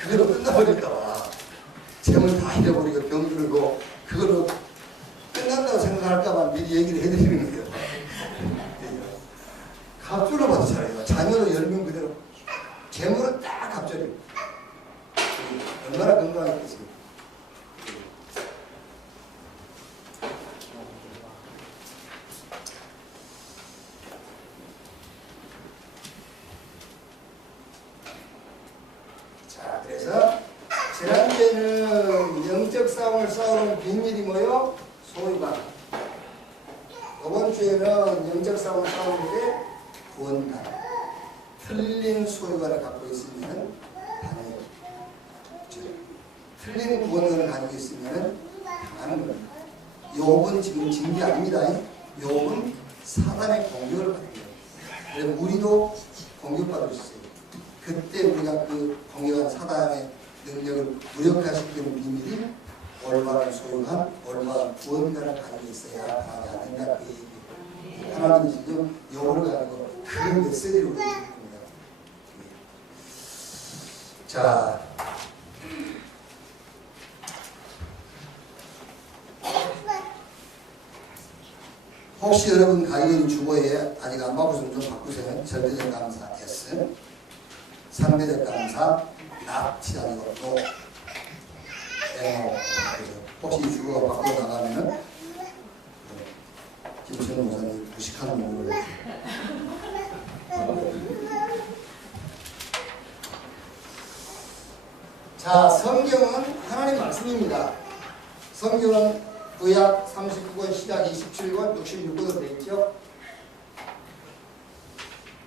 그걸로 끝나버릴까봐 재물 다 잃어버리고 병들고 그걸로 끝난다고 생각할까봐 미리 얘기를 해드리는 거예요. 갑절로 봐도 잘해요. 자녀도 10명 그대로 재물은 딱 갑절이에요. 얼마나 건강했겠습니까? 자, 그래서 지난주에는 영적 싸움을 싸우는 비밀이 뭐요? 소유관. 이번 주에는 영적 싸움을 싸우는데 구원관. 틀린 소유관을 갖고 있으면 당해요. 틀린 구원관을 가지고 있으면 당하는 겁니다. 욥은 지금 징계 아닙니다. 욥은 사단의 공격을 받는 거예요. 그래서 우리도 공격받을 수 있어요. 그때 우리가 그 공격한 사단의 능력을 무력화시키는 비밀이 올바른 소유관, 올바른 구원관을 가지고 있어야 당하지 않는다. 그 얘기예요. 하나님이 지금 욥을 가지고 그 메시지를 우리에게 줍니다. 자, 혹시 여러분 가격인 주보에 아직 안 바꾸시면 좀 바꾸세요. 절대적 감사 S, 상대적 감사 납치 아니고 또 NO. 혹시 이 주보가 바꾸어 나가면은 김천호 목사님 무식하는 몸으로 자, 성경은 하나님 말씀입니다. 성경은 구약 39권 시작 27권 66권으로 되어 있죠.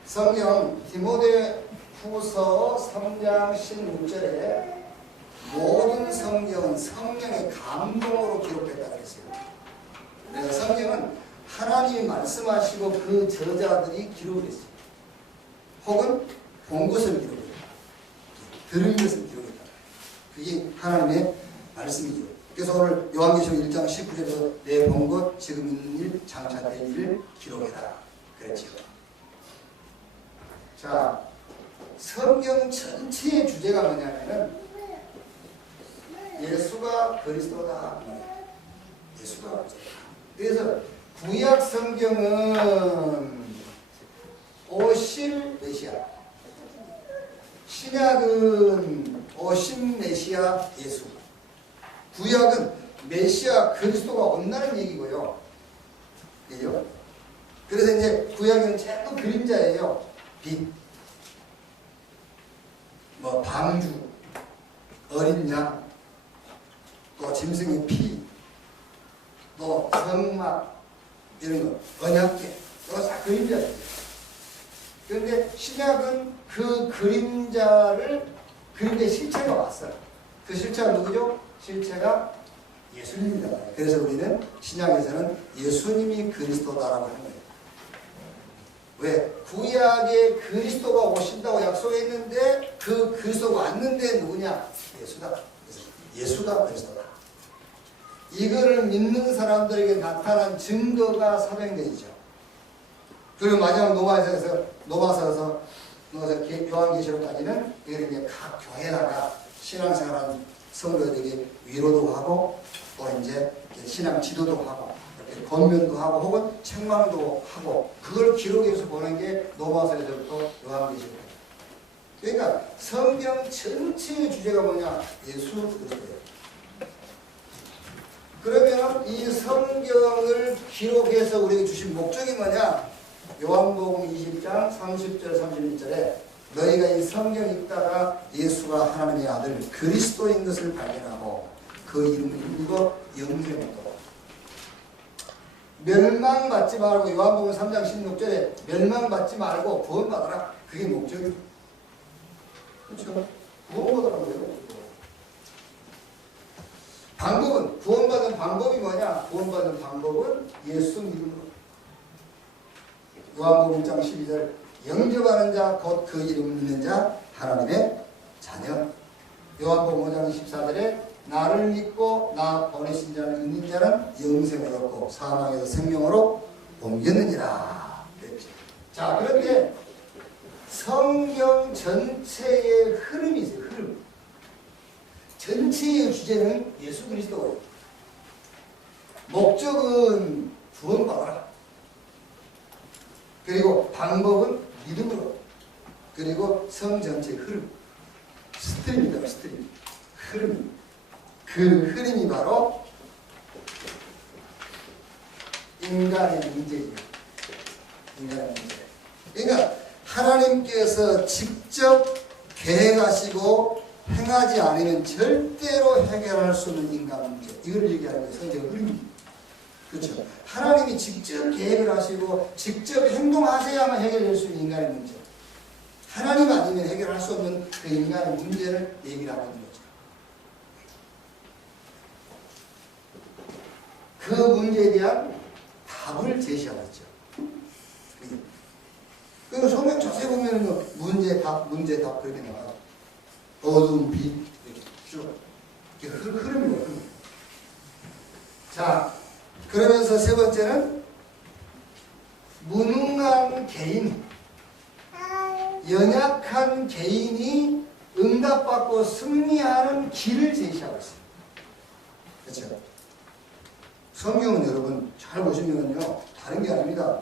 성경 디모데 후서 3장 16절에 모든 성경은 성령의 감동으로 기록됐다 그랬어요. 그래서 성경은 하나님이 말씀하시고 그 저자들이 기록을 했어요. 혹은 본 것을 기록했다. 들은 것을 기록했다. 그게 하나님의 말씀이죠. 그래서 오늘 요한계시록 1장 19절에서 내 본 것, 지금 있는 일, 장차 될 일을 기록해라. 그랬죠. 자, 성경 전체의 주제가 뭐냐면은 예수가 그리스도다. 예수가 그리스도다. 그래서 구약 성경은 오실 메시아, 신약은 오신 메시아 예수. 구약은 메시아 그리스도가 온다는 얘기고요. 그죠? 그래서 이제 구약은 전부 그림자예요. 빛, 뭐 방주, 어린 양, 또 짐승의 피, 또 성막 이런 거, 언약궤, 이거 다 그림자예요. 그런데 신약은 그 그림자의 실체가 왔어요. 그 실체가 누구죠? 실체가 예수님입니다. 그래서 우리는 신약에서는 예수님이 그리스도다라고 하는 거예요. 왜? 구약에 그리스도가 오신다고 약속했는데 그 그리스도가 왔는데 누구냐? 예수다. 그래서 예수가 그리스도다. 이거를 믿는 사람들에게 나타난 증거가 사도행전이죠. 그리고 마지막 노마서에서 요한계시록까지는 이걸 이제 각 교회다가 신앙생활하는 성도들에게 위로도 하고 또 이제 신앙 지도도 하고 이렇게 권면도 하고 혹은 책망도 하고 그걸 기록해서 보는 게 노마서에서부터 요한계시록. 그러니까 성경 전체의 주제가 뭐냐? 예수 그리스도예요. 그러면 이 성경을 기록해서 우리에게 주신 목적이 뭐냐? 요한복음 20장 30절 31절에 너희가 이 성경 읽다가 예수가 하나님의 아들 그리스도인 것을 발견하고 그 이름을 읽고 영생을 얻고 멸망받지 말고 요한복음 3장 16절에 멸망받지 말고 구원받아라. 그게 목적이에요. 그렇죠? 구원받으라고요. 방법은 구원받은 방법이 뭐냐? 구원받은 방법은 예수 믿음으로. 요한복음 1장 12절 영접하는 자 곧 그 이름 믿는 자 하나님의 자녀. 요한복음 5장 14절에 나를 믿고 나 보내신 자를 믿는 자는 영생을 얻고 사망에서 생명으로 옮겼느니라. 그랬죠. 자, 그런데 성경 전체의 흐름이 있어요. 흐름. 전체의 주제는 예수 그리스도예요. 목적은 구원받아라. 그리고 방법은 믿음으로. 그리고 성 전체의 흐름. 스트림이다. 스트림. 흐름. 그 흐름이 바로 인간의 문제예요. 인간의 문제. 그러니까 하나님께서 직접 계획하시고 행하지 않으면 절대로 해결할 수 없는 인간 문제. 이걸 얘기하는 거예요. 성경 흐름입니다. 그렇죠. 하나님이 직접 계획을 하시고 직접 행동하셔야만 해결될 수 있는 인간의 문제. 하나님 아니면 해결할 수 없는 그 인간의 문제를 얘기를 하고 있는 거죠. 그 문제에 대한 답을 제시하고 있죠. 그리고 성경 자세히 보면 문제 답 그렇게 나와요. 어두운 빛 이렇게 쭉 이렇게 흐름이에요. 자, 그러면서 세 번째는 무능한 개인, 연약한 개인이 응답받고 승리하는 길을 제시하고 있어요. 그렇죠? 성경은 여러분 잘 보시면요, 다른 게 아닙니다.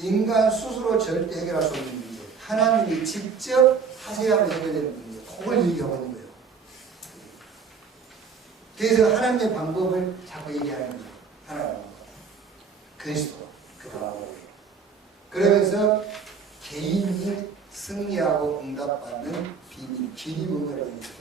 인간 스스로 절대 해결할 수 없는 문제, 하나님이 직접 하셔야만 해결되는 문제, 그걸 얘기하고 있는 거예요. 그래서 하나님의 방법을 자꾸 얘기하는 거죠. 하나님 방법, 그리스도 그 방법이에요. 그러면서 개인이 승리하고 응답받는 비밀, 길이 뭔가를 얘기해요.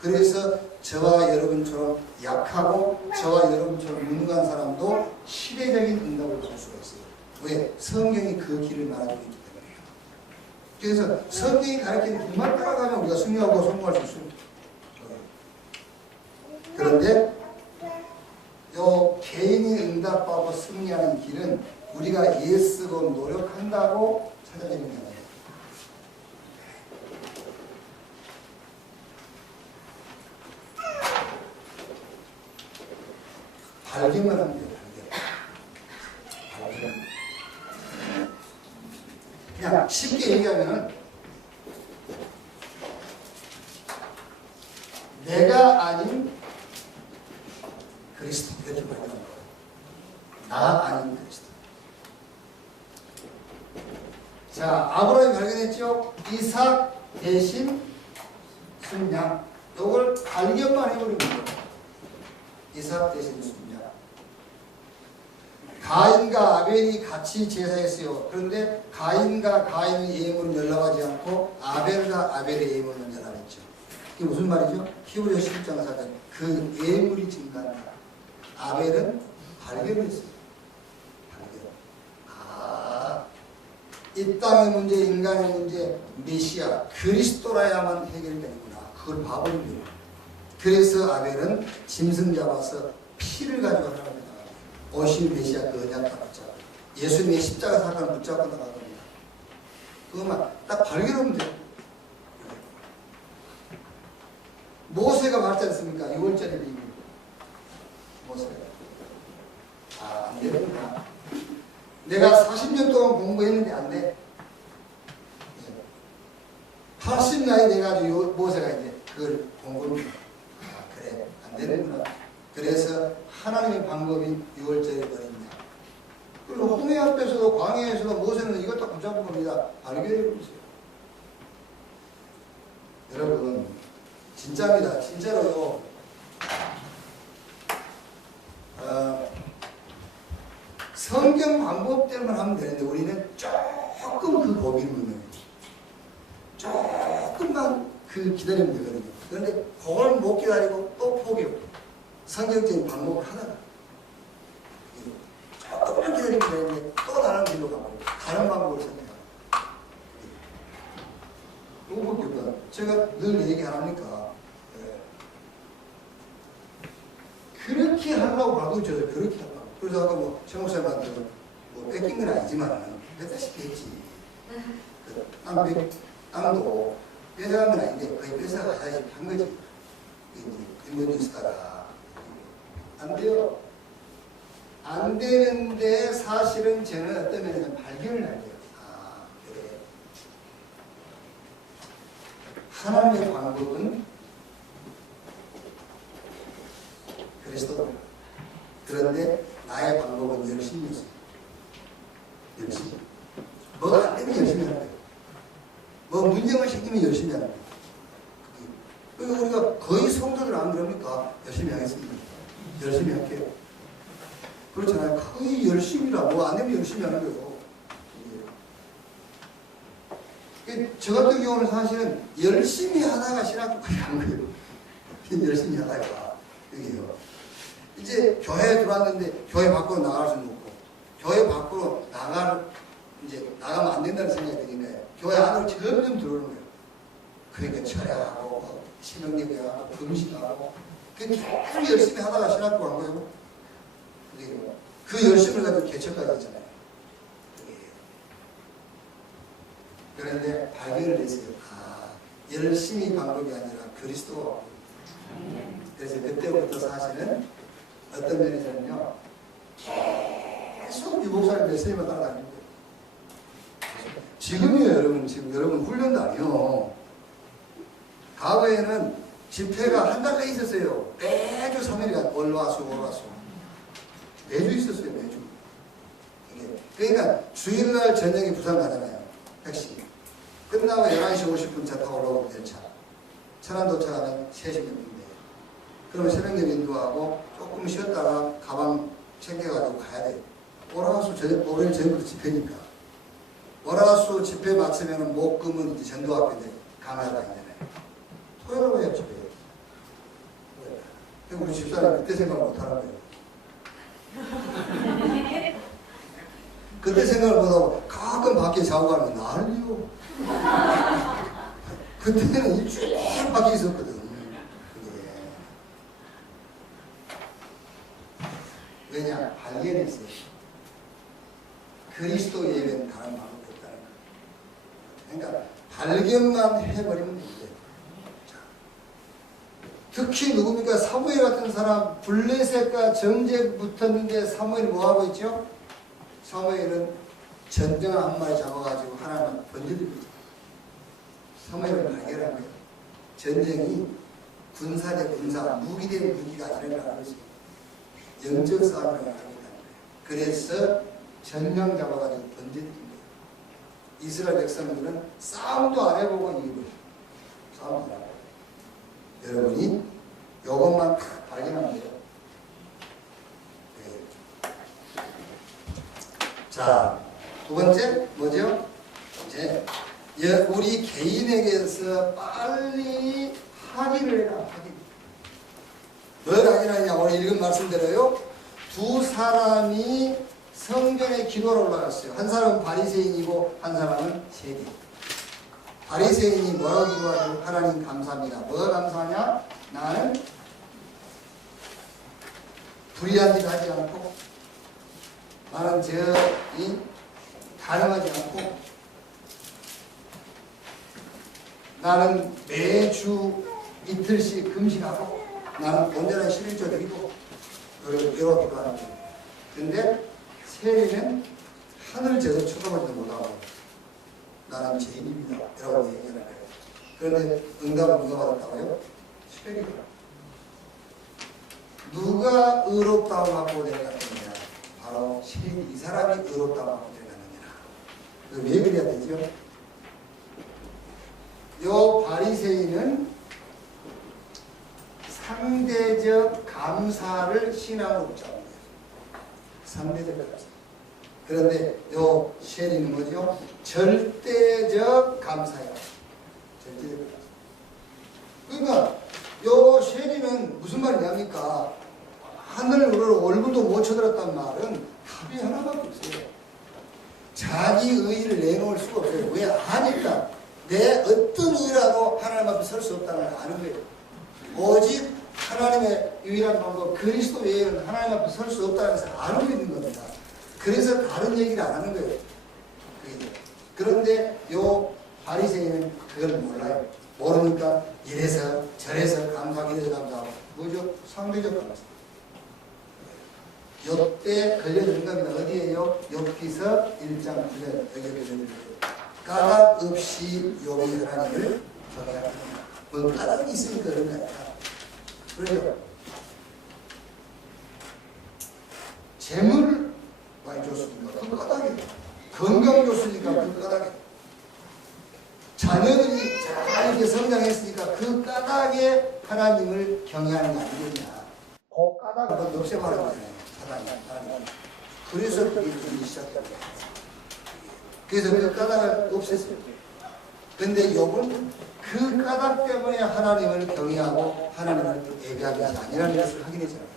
그래서 저와 여러분처럼 약하고 저와 여러분처럼 무능한 사람도 시대적인 응답을 받을 수가 있어요. 왜? 성경이 그 길을 말하고 있기 때문에요. 그래서 성경이 가르치는 길만 따라가면 우리가 승리하고 성공할 수 있습니다. 그런데 요 개인이 응답하고 승리하는 길은 우리가 애쓰고 노력한다고 찾아내는 거예요. 발견만 하면 돼요. 발견. 그냥 쉽게 얘기하면은 내가 아닌 그리스도 이렇게 발견하는 거예요. 나 아닌 그리스도. 자, 아브라함이 발견했죠. 이삭 대신 순양. 이걸 발견만 해버리면 돼요. 이삭 대신 순양. 가인과 아벨이 같이 제사했어요. 그런데 가인과 가인의 예물은 연락하지 않고 아벨과 아벨의 예물은 연락했죠. 이게 무슨 말이죠? 히브리 10장 4절. 그 예물이 증가한다. 아벨은 발견을 했어요. 발견. 아, 이 땅의 문제, 인간의 문제, 메시아, 그리스도라야만 해결되는구나. 그걸 봐버린 거예요. 그래서 아벨은 짐승 잡아서 피를 가지고 하나님께 나가요. 오실 메시아 그 언약 다 붙잡아. 예수님의 십자가 사건을 붙잡고 나가는 겁니다. 그것만 딱 발견하면 돼요. 모세가 말했지 않습니까? 6월절에 비밀. 모세가. 아, 안 되는구나. 내가 40년 동안 공부했는데 안 돼. 80나이 돼가지고 모세가 이제 그걸 공부를. 아, 그래. 안 되는구나. 그래서 하나님의 방법이 6월절에 버립니다. 그리고 홍해 앞에서도 광야에서도 모세는 이것 다 붙잡은 겁니다. 발견해보고 있어요. 여러분, 진짜입니다. 진짜로요. 성경 방법대로만 하면 되는데 우리는 조금 그 고비를 묻는 거예요. 조금만 그 기다리면 되거든요. 그런데 그걸 못 기다리고 또 포기하고 성경적인 방법을 하다가 조금만 기다리면 되는데 또 다른 길로 가고 다른 방법을 선택하고 이거밖에 없다. 제가 늘 얘기 안 합니까? 그렇게 하려고 봐도 저도 그렇게 하려고. 그래서 아까 뭐 최 목사님한테 뭐 뺏긴 건 아니지만 뺏다시피 했지. 땅도 뺏어간 건 아닌데 거의 뺏어가다시피 한 거지. 인문이 쓰다가 안 돼요. 안 되는데 사실은 저는 어떤 면에서 발견을 할 때요. 아, 하나님의 방법은 그리스도. 그런데 나의 방법은 열심이었어요. 열심히. 뭐가 안 되면 열심히 하는 거예요. 뭐 문제가 생기면 열심히 하는 거예요. 그러니까 우리가 거의 성도들 안 그럽니까? 열심히 하겠습니다. 열심히 할게요. 그렇잖아요. 거의 열심히라 뭐 안 되면 열심히 하는 거예요. 저 같은 경우는 사실은 열심히 하다가 신학교 간 거예요. 열심히 하다가 여기요. 이제 교회에 들어왔는데 교회 밖으로 나갈 수는 없고 교회 밖으로 나가면 안 된다는 생각이 드는 거예요. 교회 안으로 점점 들어오는 거예요. 그러니까 철야하고 신앙예배하고 금식하고 계속 열심히 하다가 신학교 간 거예요. 그 열심을 가지고 개척까지 했잖아요. 그런데 발견을 했어요. 열심히 방법이 아니라 그리스도. 그래서 그때부터 사실은 어떤 면에서는요, 계속 유목사님 메시지만 따라다니는 거예요. 지금이요, 여러분. 지금 여러분 훈련도 아니요. 과거에는 집회가 한 달 내에 있었어요. 매주 3일간 월화수. 매주 있었어요, 매주. 그러니까 주일날 저녁에 부산 가잖아요. 택시. 끝나고 11시 50분 차 타고 올라오고 열차. 천안 도착하면 3시 몇 분인데. 그러면 새벽 예배 인도하고 조금 쉬었다가 가방 챙겨가지고 가야 돼요. 월화수 월요일 저녁부터 집회니까. 월화수 집회 마치면 목금은 이제 전도학교인데 강화가 있잖아요. 토요일 왜 집회예요? 우리 집사람이 그때 생각 못하는 거예요. 그때 생각을 못하고 가끔 밖에 자고 가면 난리요. 그때는 일주일 밖에 있었거든. 왜냐? 발견했어요. 그리스도 예배는 다른 방법이 없다는 거예요. 그러니까 발견만 해버리면 돼요. 특히 누굽니까? 사무엘 같은 사람 블레셋과 정제 붙었는데 사무엘이 뭐하고 있죠? 사무엘은 전등을 한 마리 잡아가지고 하나님을 번져드립니다. 사무엘은 발견한 거예요. 전쟁이 군사 대 군사, 무기 대 무기가 아니라는 것이 영적 싸움이라고 하는 거예요. 그래서 전령 잡아가지고 번져드린 거예요. 이스라엘 백성들은 싸움도 안 해보고 이기고 싸움도 안 해보고. 여러분이 이것만 딱 발견하면 돼요. 네. 자, 두 번째 뭐죠? 이제 우리 개인에게서 빨리 확인을 해라. 확인. 뭘 확인하냐? 오늘 읽은 말씀대로요. 두 사람이 성전에 기도를 올라갔어요. 한 사람은 바리새인이고 한 사람은 세리. 바리새인이 뭐라고 기도하죠? 하나님 감사합니다. 뭐가 감사하냐? 나는 불의한 짓 하지 않고 나는 죄인 가늠하지 않고 나는 매주 이틀씩 금식하고 나는 온전한 11조 드리고 이렇게 기도하는 거예요. 근데 세리는 하늘 제도 쳐다보지도 못하고 나는 죄인입니다. 라고 얘기하는 거예요. 그런데 응답을 누가 받았다고요? 세리가. 누가 의롭다고 하고 내려갔느냐? 바로 세리. 이 사람이 의롭다고 하고 내려갔느냐? 왜 그래야 되죠? 요 바리새인은 상대적 감사를 신앙으로 붙잡는 거예요. 상대적 감사. 그런데 요 세리는 뭐죠? 절대적 감사예요. 절대적 감사. 그러니까 요 세리는 무슨 말이냐니까 하늘으로 얼굴도 못 쳐들었단 말은 답이 하나밖에 없어요. 자기 의의를 내놓을 수가 없어요. 왜? 아니까 내 어떤 의라도 하나님 앞에 설 수 없다는 걸 아는 거예요. 오직 하나님의 유일한 방법 그리스도 외에는 하나님 앞에 설 수 없다는 것을 알고 있는 겁니다. 그래서 다른 얘기를 안 하는 거예요. 그런데 요 바리새인은 그걸 몰라요. 모르니까 이래서 저래서 감사하고 이래서 감사하고 뭐죠? 상대적 감사. 요때 걸려드는 겁니다. 어디에요? 욥기서 1장 9절 여기 걸려드는 거예요. 까닭 없이 욥이 하나님을 경외합니다. 뭐 까닭이 있으니까 그런 거야. 그렇죠? 재물을 많이 줬으니까 그 까닭이, 건강 줬으니까 그 까닭이, 자녀들이 잘 이렇게 성장했으니까 그 까닭에 하나님을 경외하는 게 아니겠냐. 그 까닭을 없애버리는 거잖아요. 하나님. 그래서 그게 일이 시작된 거예요. 그래서 그 까닭을 없앴어요. 근데 욥은 그 까닭 때문에 하나님을 경외하고 하나님을 예배하는 것이 아니라는 것을 확인했잖아요.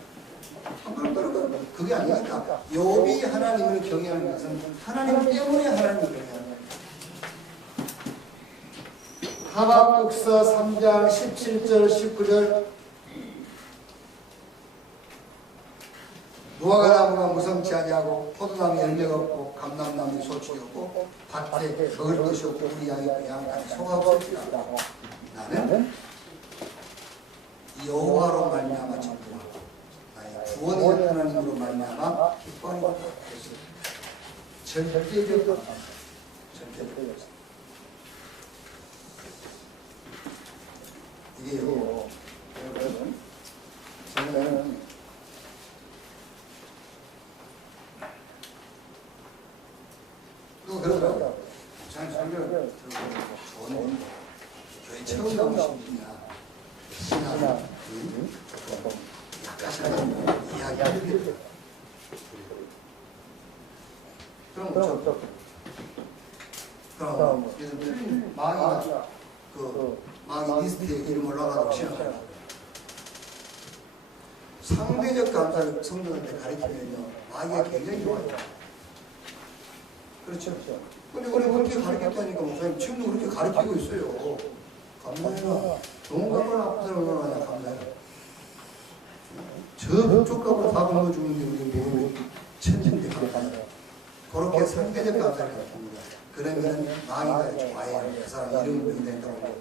그게 아니니까 욥이 하나님을 경외하는 것은 하나님 때문에 하나님을 경외하는 거예요. 하박국서 3장 17절 19절 무화과 나무가 무성치 아니하고 포도나무 열매가 없고 감람나무 소출이 없고 밭에 먹을 것이 없고 우리 양까지 소가 없을지라 나는 여호와로 말미암아 기뻐하고 나의 구원의 하나님으로 말미암아 기뻐하는 것이다. 절대적 이게요, 여러분, 저는 또 그러더라고요. 저는 설교를 좋은 교회 처음 나오신 분이야. 신앙, 약간 이야기를 그럼 틀린 망이나 망이 리스트에 이름 올라가도 시험하라. 상대적 감사를 성도한테 가르치면요, 마귀가 굉장히 좋아요. 그렇죠. 근데 우리 그렇게 가르쳤다니까 목사님 지금도 그렇게 가르치고 있어요. 감사해라. 동갑을 아픈 사람 얼마나 감사해라. 저쪽 값으로 다 굶어 주는데 우리 뭐 천진데 감사해라. 그렇게 상대적 감사를 가르칩니다. 그러면 마귀가 좋아해요. 그 사람 이름을 명된다고.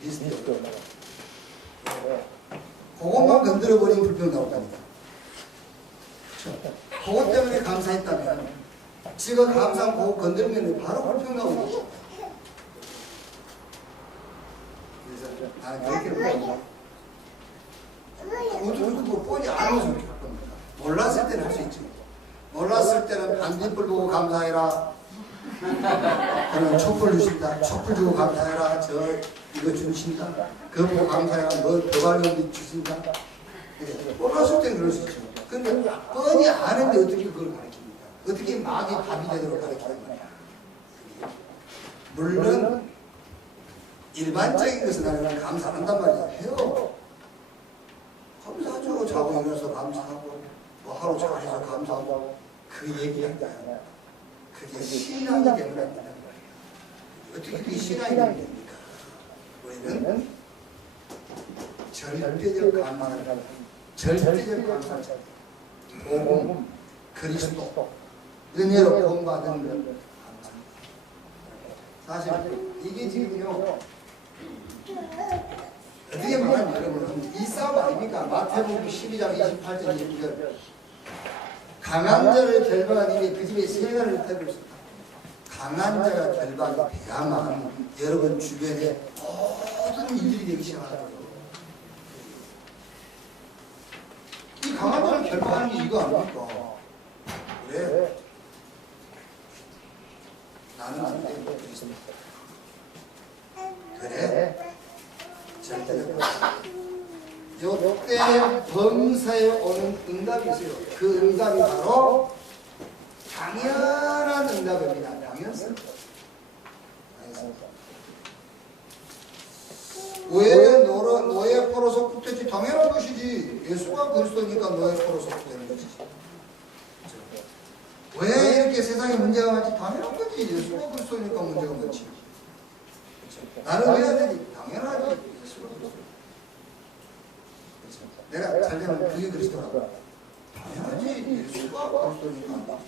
리스트. 그것만 건드려버리면 불평 나온다니까. 그것 때문에 감사했다면 지가 감사한 거 건들면 바로 불평 나오고. 그래서 나는 그렇게 보고 어떻게 그거 뻔히 알아서 그렇게 할 겁니다. 몰랐을 때는 할 수 있지. 몰랐을 때는 반딧불 보고 감사해라. 그러면 촛불 주신다. 촛불 주고 감사해라. 저 이거 주신다. 그거 보고 감사해라. 뭐 더발견 주신다. 몰랐을 때는 그럴 수 있죠. 근데 뻔히 아는데 어떻게 그걸 가르칩니까? 어떻게 마귀 답이 되도록 가르치는 거야? 물론 일반적인 것은 나는 감사한단 말이야. 해요. 감사하죠. 자고 일어나서 감사하고 뭐 하루 잘해서 감사하고 그 얘기가 아니야. 그게 신앙이 되는 거란 말이야. 어떻게 그게 신앙이 됩니까? 우리는 절대적 감사를 하는 절대적 감사를 복음, 그리스도, 은혜로 구원받은 감사. 사실 이게 지금요 어떻게 말하면 여러분 이 싸움 아닙니까? 마태복음 12장 28절 29절 강한 자를 결박한 이미 그 집에 세 날을 태우고 있습니다. 강한 자가 결박이 돼야만 여러분 주변에 모든 일들이 되기 시작하더라고요. 이 강한 자를 결박하는 게 이거 아닙니까? 그래. 나는 안 돼. 그래. 절대로. 요때 범사에 오는 응답이 있어요. 그 응답이 바로 당연한 응답입니다. 당연성. 왜 노예 포로 속국되지? 당연한 것이지. 예수가 그리스도니까 노예 포로 속국되는 것이지. 왜 이렇게 세상에 문제가 많지? 당연한 거지. 예수가 그리스도니까 문제가 많지. 나는 왜 해야 되지? 당연하지. 예수가 그리스도. 내가 잘 되면 그게 그리스도라고. 당연하지. 예수가 그리스도니까.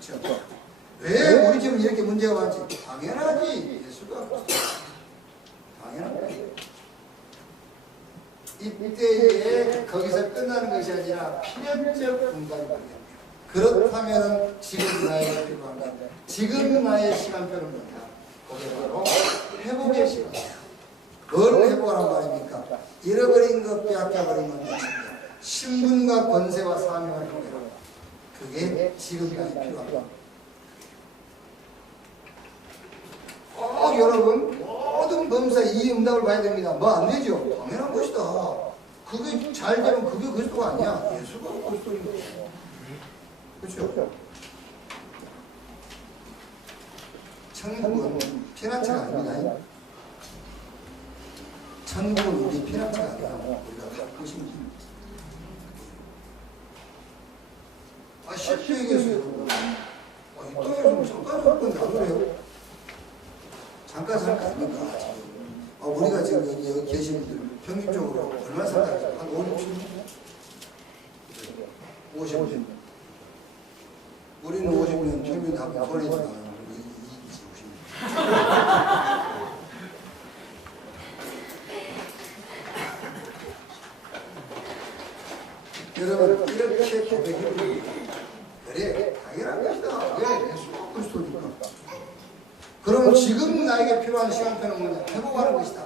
그렇죠? 왜 우리 집은 이렇게 문제가 많지? 당연하지. 예수가 그리스도. 당연한 거예요. 이때에 거기서 끝나는 것이 아니라 필연적 분간입니다. 그렇다면 지금 나의 필요한가? 지금 나의 시간표는 뭐냐? 그게 바로 회복 회복의 시간. 뭘 회복하란 말입니까? 잃어버린 것, 빼앗겨버린 것, 신분과 권세와 사명을 회복해라. 그게 지금까지 필요합니다. 꼭 여러분 모든 범사 이 응답을 봐야 됩니다. 뭐 안 되죠? 당연한 것이다. 그게 잘 되면 그게 그리스도가 아니야. 예수가 그리스도인 거죠. 그렇죠? 천국은 피난처가 아닙니다. 천국은 우리 피난처가 아니라 우리가 갈 것입니다. 쉽게 얘기했어요. 이 땅에서 잠깐 살 건데 안 그래요? 잠깐 살 거 아닙니까? 우리가 지금 여기 계신 분들 평균적으로 얼마 살까? 한 5, 60년? 50년. 우리는 50년 평균 하면 소리니까 이기지 50년. 여러분 이렇게 고백해보니 그래 당연한 것이다. 왜? 예수가 그리스도니까. 그럼 지금 나에게 필요한 시간표는 뭐냐? 회복하는 것이다.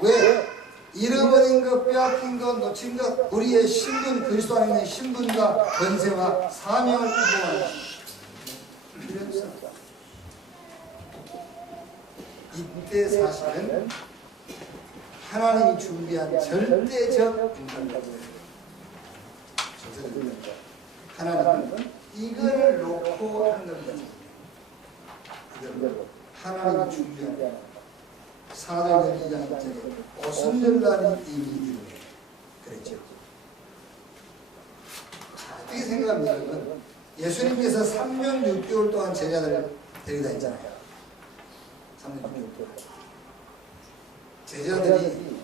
왜? 잃어버린 것, 빼앗긴 것, 놓친 것, 우리의 신분, 그리스도 안에 있는 신분과 권세와 사명을 회복하는 것이다. 필요했어. 이때 사실은 하나님이 준비한 절대적 인간이라고요. 하나님은 이걸 놓고 한 겁니다. 하나님이 준비한 사도행전 2장 1절에 오순절날이 이미 이르네 그랬죠. 어떻게 생각합니까? 여러분? 예수님께서 3년 6개월 동안 제자들을 데리다 했잖아요. 3년 6개월 동안 제자들이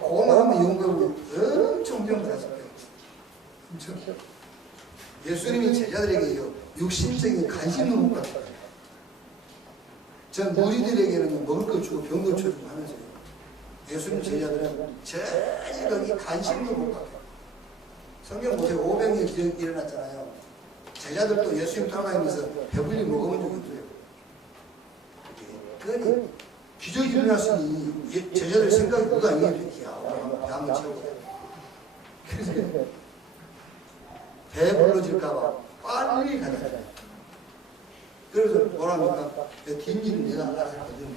그것만 하면 연구하고 엄청 병들었을 거예요. 엄청. 예수님이 제자들에게 육신적인 관심을 못 갖다. 전 무리들에게는 먹을 거 주고 병 고쳐주고 하면서요. 예수님 제자들은 전혀 거기 관심을 못 갖다. 성경 보세요. 500년 기적이 일어났잖아요. 제자들도 예수님 따라다니면서 배불리 먹어본 적이 없어요. 그러니 기적이 일어났으니 제자들 생각이 그거 아니에요. 배 한번 채우고. 그래서 배불러질까봐 빨리 가자. 그래서 뭐랍니까? 뒷일은 내가 알아서 하거든.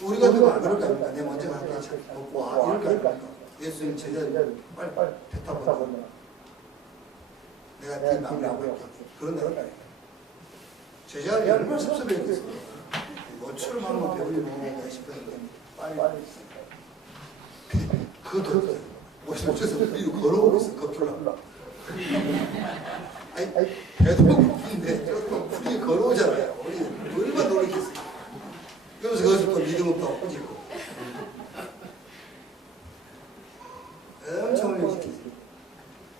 우리 같은 거 안 그럴 거 아닙니까? 내가 먼저 갈게. 먹고 와. 이럴 거 아닙니까? 예수님 제자들 빨리 배 타고 내가 뒷 마무리하고 갈게. 그런 거 아닙니까? 제자들이 얼마나 섭섭했겠어요. 뭐처럼 하면 배불리 먹어야 싶었는데 빨리 그것도 어째서 우리 걸어오고 있어. 겁줄라. 아니 배도 고픈데 조금 풀이 걸어오잖아요. 우리 얼마나 노력했어요. 그러면서 거기서 또 믿음 없다고 꾸짖고 엄청 올려시켰어요.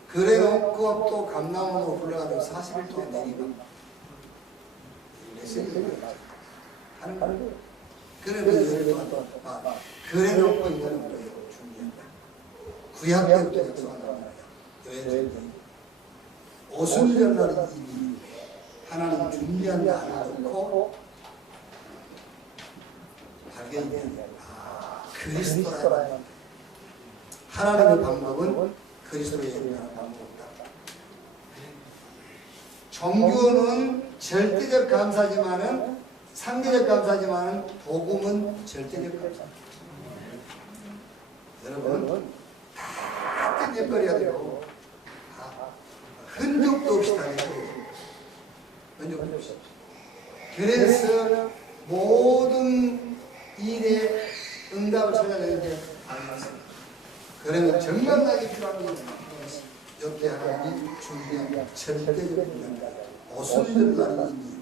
그래놓고 또 감람원으로 올라가서 40일 동안 내리면 메시지를 하는 거예요. 그러면 열흘 동안 그래놓고 이거는 뭐예요? 준비한다. 구약 때부터 약속한단 말이에요. 여행이 오순절날이 이미 하나님 준비한 날을 놓고 발견이 되는 그리스도라는 하나님의 방법은 그리스도의 예비하는 방법이 없다. 종교는 절대적 감사지만은 상대적 감사지만은 복음은 절대적 감사. 여러분 같은 역할이야 돼요. 흔적도 없이 당해도 흔적도 없이. 그래서 모든 일에 응답을 찾아내는데 알았습니다. 그러면 정말나게 필요한 것은 옆에 하나님이 준비한 절대적 응답입니다. 오순절날이 이미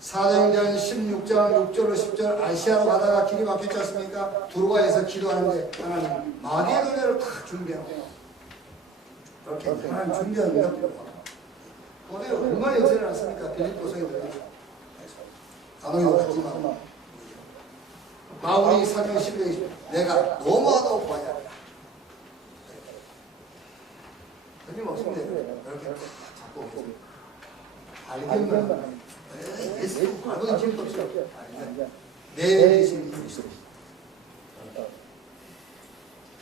사도행전 16장 6절로 10절 아시아로 가다가 길이 막혔지 않습니까? 두루가에서 기도하는데 하나님 마게도냐를 다 준비하고 그렇게 하나님 준비하는 응답입니다. 보세요. 얼마나 역사를 않습니까? 빌립보서에 들어가서 감옥에도 갔지만 바울이 사경 12에 내가 너무하다고 봐야 한다. 틀림없습니다. 이렇게 자꾸 발견만 됐어. 아무도 질도 없어. 내 진리 그리스도.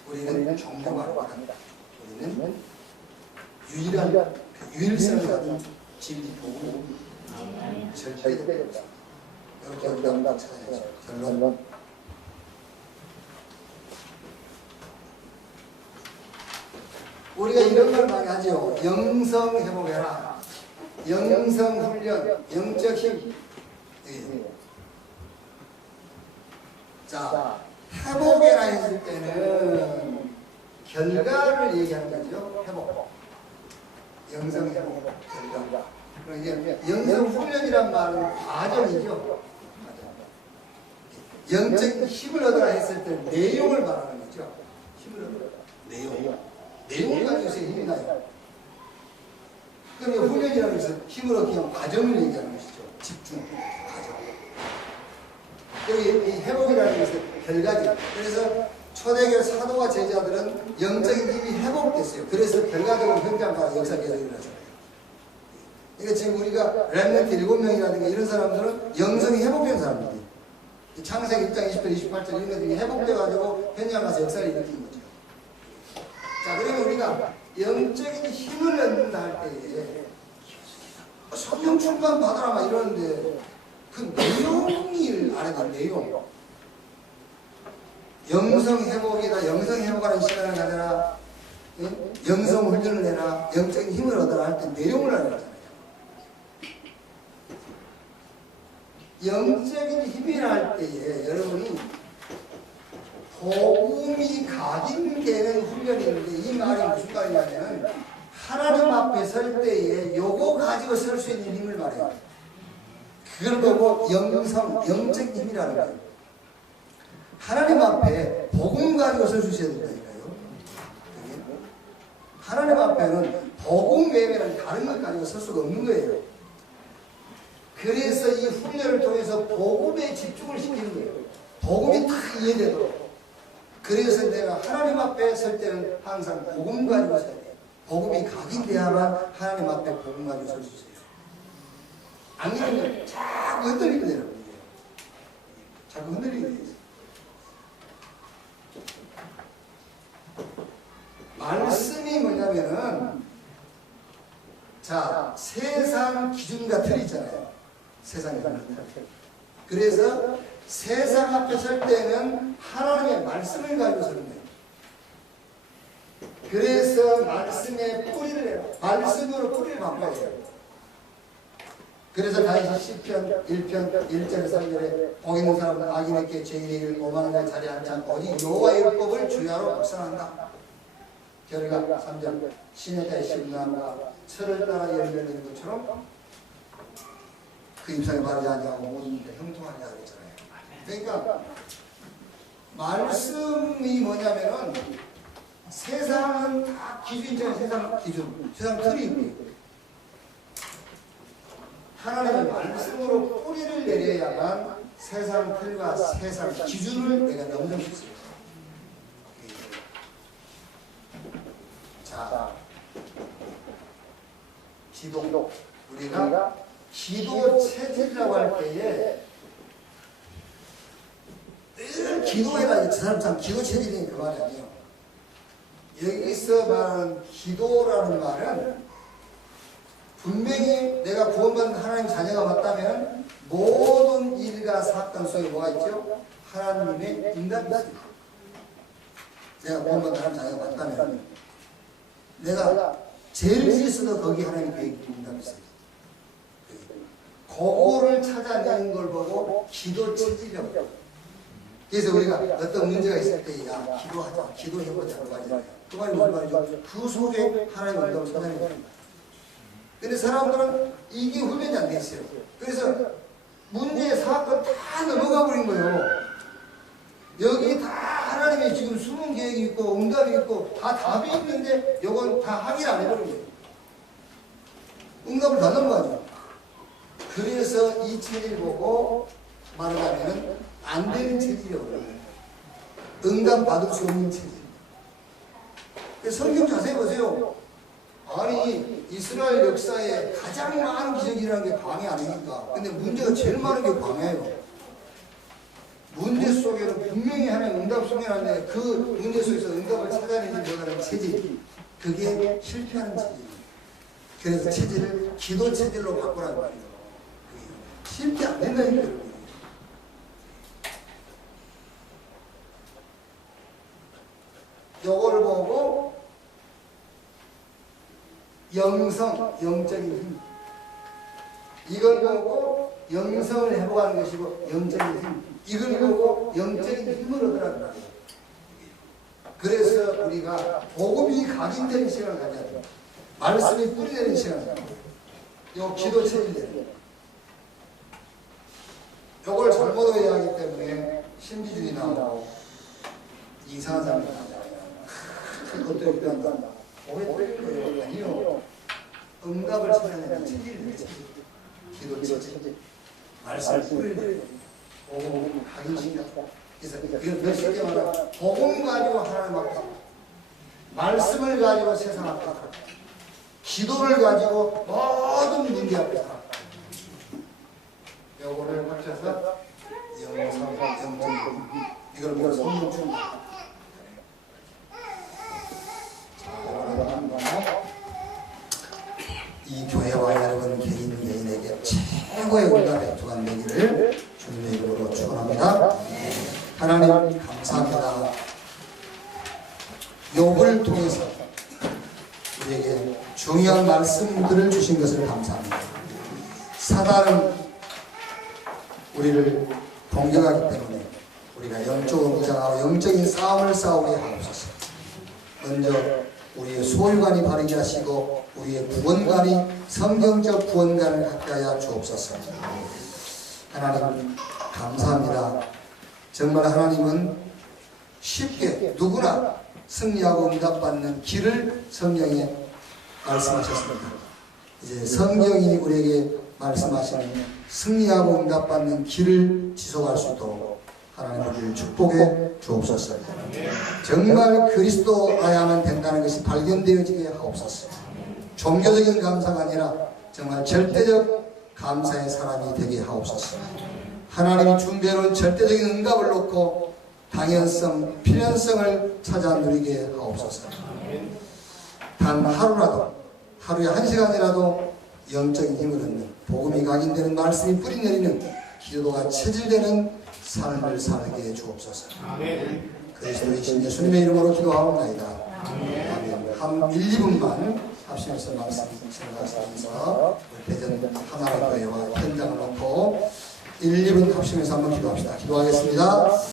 우리는 종교가 아닙니다. 우리는 유일한 유일성을 가진 진리 복음 절대적으로 이렇게 정답 찾아야죠. 결론. 우리가 이런 걸 많이 하죠. 영성 회복해라. 영성 훈련, 영적 힘. 자, 회복해라 했을 때는 결과를 얘기하는 거죠. 회복. 영성 회복, 결과. 이게 영성 훈련이란 말은 과정이죠. 영적 힘을 얻어라 했을 때 내용을 말하는 거죠. 힘을 얻어라. 내용을 가지고서 힘이 나요. 그럼 훈련이라는 것은 힘을 얻기 위한 과정을 얘기하는 것이죠. 집중, 과정. 여기 이 회복이라는 것은 결과죠. 그래서 초대교회 사도와 제자들은 영적인 힘이 회복됐어요. 그래서 결과적으로 현장과 역사계에서 일어나잖아요. 그러니까 지금 우리가 렘넌트 7명이라든가 이런 사람들은 영성이 회복된 사람들이에요. 창세기 1장 20절, 28절 이런 것들이 회복돼가지고 현장 가서 역사를 일으킨 거죠. 자, 그러면 우리가 영적인 힘을 얻는다 할 때에 성령 충만 받아라 막 이러는데 그 내용을 알아야 돼. 내용. 영성 회복이다. 영성 회복하는 시간을 가져라. 영성 훈련을 해라. 영적인 힘을 얻어라 할 때 내용을 알아야 되잖아요. 영적인 힘이라 할 때에 여러분이 복음이 각인되는 훈련이 있는데 이 말이 무슨 말이냐면 하나님 앞에 설 때에 요거 가지고 설 수 있는 힘을 말해요. 그걸 보고 영성, 영적인 힘이라는 거예요. 하나님 앞에 복음 가지고 설 수 있어야 된다니까요. 하나님 앞에는 복음 외에는 다른 것 가지고 설 수가 없는 거예요. 그래서 이 훈련을 통해서 복음에 집중을 시키는 거예요. 복음이 다 이해되도록. 그래서 내가 하나님 앞에 설 때는 항상 복음 가지고 서야 돼요. 복음이 각인돼야만 하나님 앞에 복음 가지고 설 수 있어요. 안 그러면 자꾸 흔들리게 되는 거예요. 자꾸 흔들리게 돼요. 말씀이 뭐냐면은 자, 세상 기준과 틀이 있잖아요. 세상 기준. 그래서 세상 앞에 설 때는 하나님의 말씀을 가지고 서는 거예요. 그래서 말씀에 뿌리를 해요. 말씀으로 뿌리를 바꿔야 돼요. 그래서 다윗이 시편 1편 1절 3절에 복 있는 사람은 악인에게 죄인에게 오만한 자의 자리에 앉지 않고 오직 여호와의 율법을 주야로 묵상한다. 결과 3절 신의 자의 심나무가 철을 따라 열매내는 것처럼 그 잎사귀 바르지 아니하고 모든 데 형통하리라 그랬잖아요. 그러니까 말씀이 뭐냐면은 세상은 다 기준이잖아요. 세상 기준, 세상 틀이 있고 하나님의 말씀으로 뿌리를 내려야만 세상 틀과 세상 기준을 내가 넘을 수 있어요. 자, 기도. 우리가 기도 체질이라고 할 때에 늘 기도해라. 저 사람 참 기도 체질이 그 말이 아니에요. 여기서 말하는 기도라는 말은 분명히 내가 구원받은 하나님 자녀가 맞다면 모든 일과 사건 속에 뭐가 있죠? 하나님의 응답이 있어요. 내가 구원받은 하나님 자녀가 맞다면 내가 죄를 지었어도 거기 하나님의 계획이 응답이 있어요. 그거를 찾아내는 걸 보고 기도 체질이라고 해요. 그래서 우리가 어떤 문제가 있을 때 야 기도하자, 기도해보자 그 말이잖아요. 그 말이 무슨 말이죠? 그 속에 하나님의 응답을 찾아내는 거예요. 근데 사람들은 이게 훈련이 안 돼 있어요. 그래서 문제, 사건 다 넘어가 버린 거예요. 여기 다 하나님의 지금 숨은 계획이 있고 응답이 있고 다 답이 있는데 이건 다 확인 안 해버린 거예요. 응답을 다 넘어가죠. 그래서 이 체질 보고 말하자면 안 되는 체질이라고 그래요. 응답 받을 수 없는 체질. 성경 자세히 보세요. 아니 이스라엘 역사에 가장 많은 기적이라는 게 광야 아닙니까? 근데 문제가 제일 많은 게 광야예요. 문제 속에는 분명히 하나의 응답 속에는데 그 문제 속에서 응답을 찾아내지 못하는 체질, 그게 실패하는 체질이에요. 그래서 체질을 기도 체질로 바꾸라는 말이에요. 실패 안 된다니까요. 요거를 보고 영성, 영적인 힘. 이걸 보고 영성을 회복하는 것이고 영적인 힘. 이걸 보고 영적인 힘을 얻으라는 말이에요. 그래서 우리가 복음이 각인되는 시간을 가져야 돼요. 말씀이 뿌리되는 시간을 가져야 돼요. 요 기도 체질이에요. 요걸 잘못 이해하기 때문에 신비주의 나오고 이상한 사람이 나와요. 그것도 욕한다. 오해 틀린 거예요. 아니요. 응답을 찾아내는 체질이에요. 기도 체질. 말씀을 뿌리는 복음 각인시켜. 그래서 이걸 몇 쉽게 말하면 복음 가지고 하나님 앞에 말씀을 가지고 세상 앞에 살아. 기도를 가지고 모든 문제 앞에 살아. 요거를 합쳐서 영성, 영적, 이걸 보고 성령 충만. 이 교회와 여러분 개인에게 최고의 응답의 주간 되기를 주님의 이름으로 축원합니다. 하나님 감사합니다. 욥을 통해서 우리에게 중요한 말씀들을 주신 것을 감사합니다. 사단은 우리를 공격하기 때문에 우리가 영적으로 무장하고 영적인 싸움을 싸우게 하옵소서. 먼저 우리의 소유관이 바르게 하시고 우리의 구원관이 성경적 구원관을 갖게 하여 주옵소서. 하나님 감사합니다. 정말 하나님은 쉽게 누구나 승리하고 응답받는 길을 성경에 말씀하셨습니다. 이제 성경이 우리에게 말씀하시는 승리하고 응답받는 길을 지속할 수 있도록 하나님 우리를 축복해 주옵소서. 정말 그리스도라야만 된다는 것이 발견되어지게 하옵소서. 종교적인 감사가 아니라 정말 절대적 감사의 사람이 되게 하옵소서. 하나님이 준비해놓은 절대적인 응답을 놓고 당연성, 필연성을 찾아 누리게 하옵소서. 단 하루라도, 하루에 1시간이라도 영적인 힘을 얻는, 복음이 각인되는 말씀이 뿌리내리는, 기도가 체질되는 삶을 살게 해 주옵소서. 그리스도이신 예수님의 이름으로 기도하옵나이다. 아멘. 한 1, 2분만 합심해서 말씀 생각하시면서 대전 하나의 교회와 현장을 놓고 1, 2분 합심해서 한번 기도합시다. 기도하겠습니다.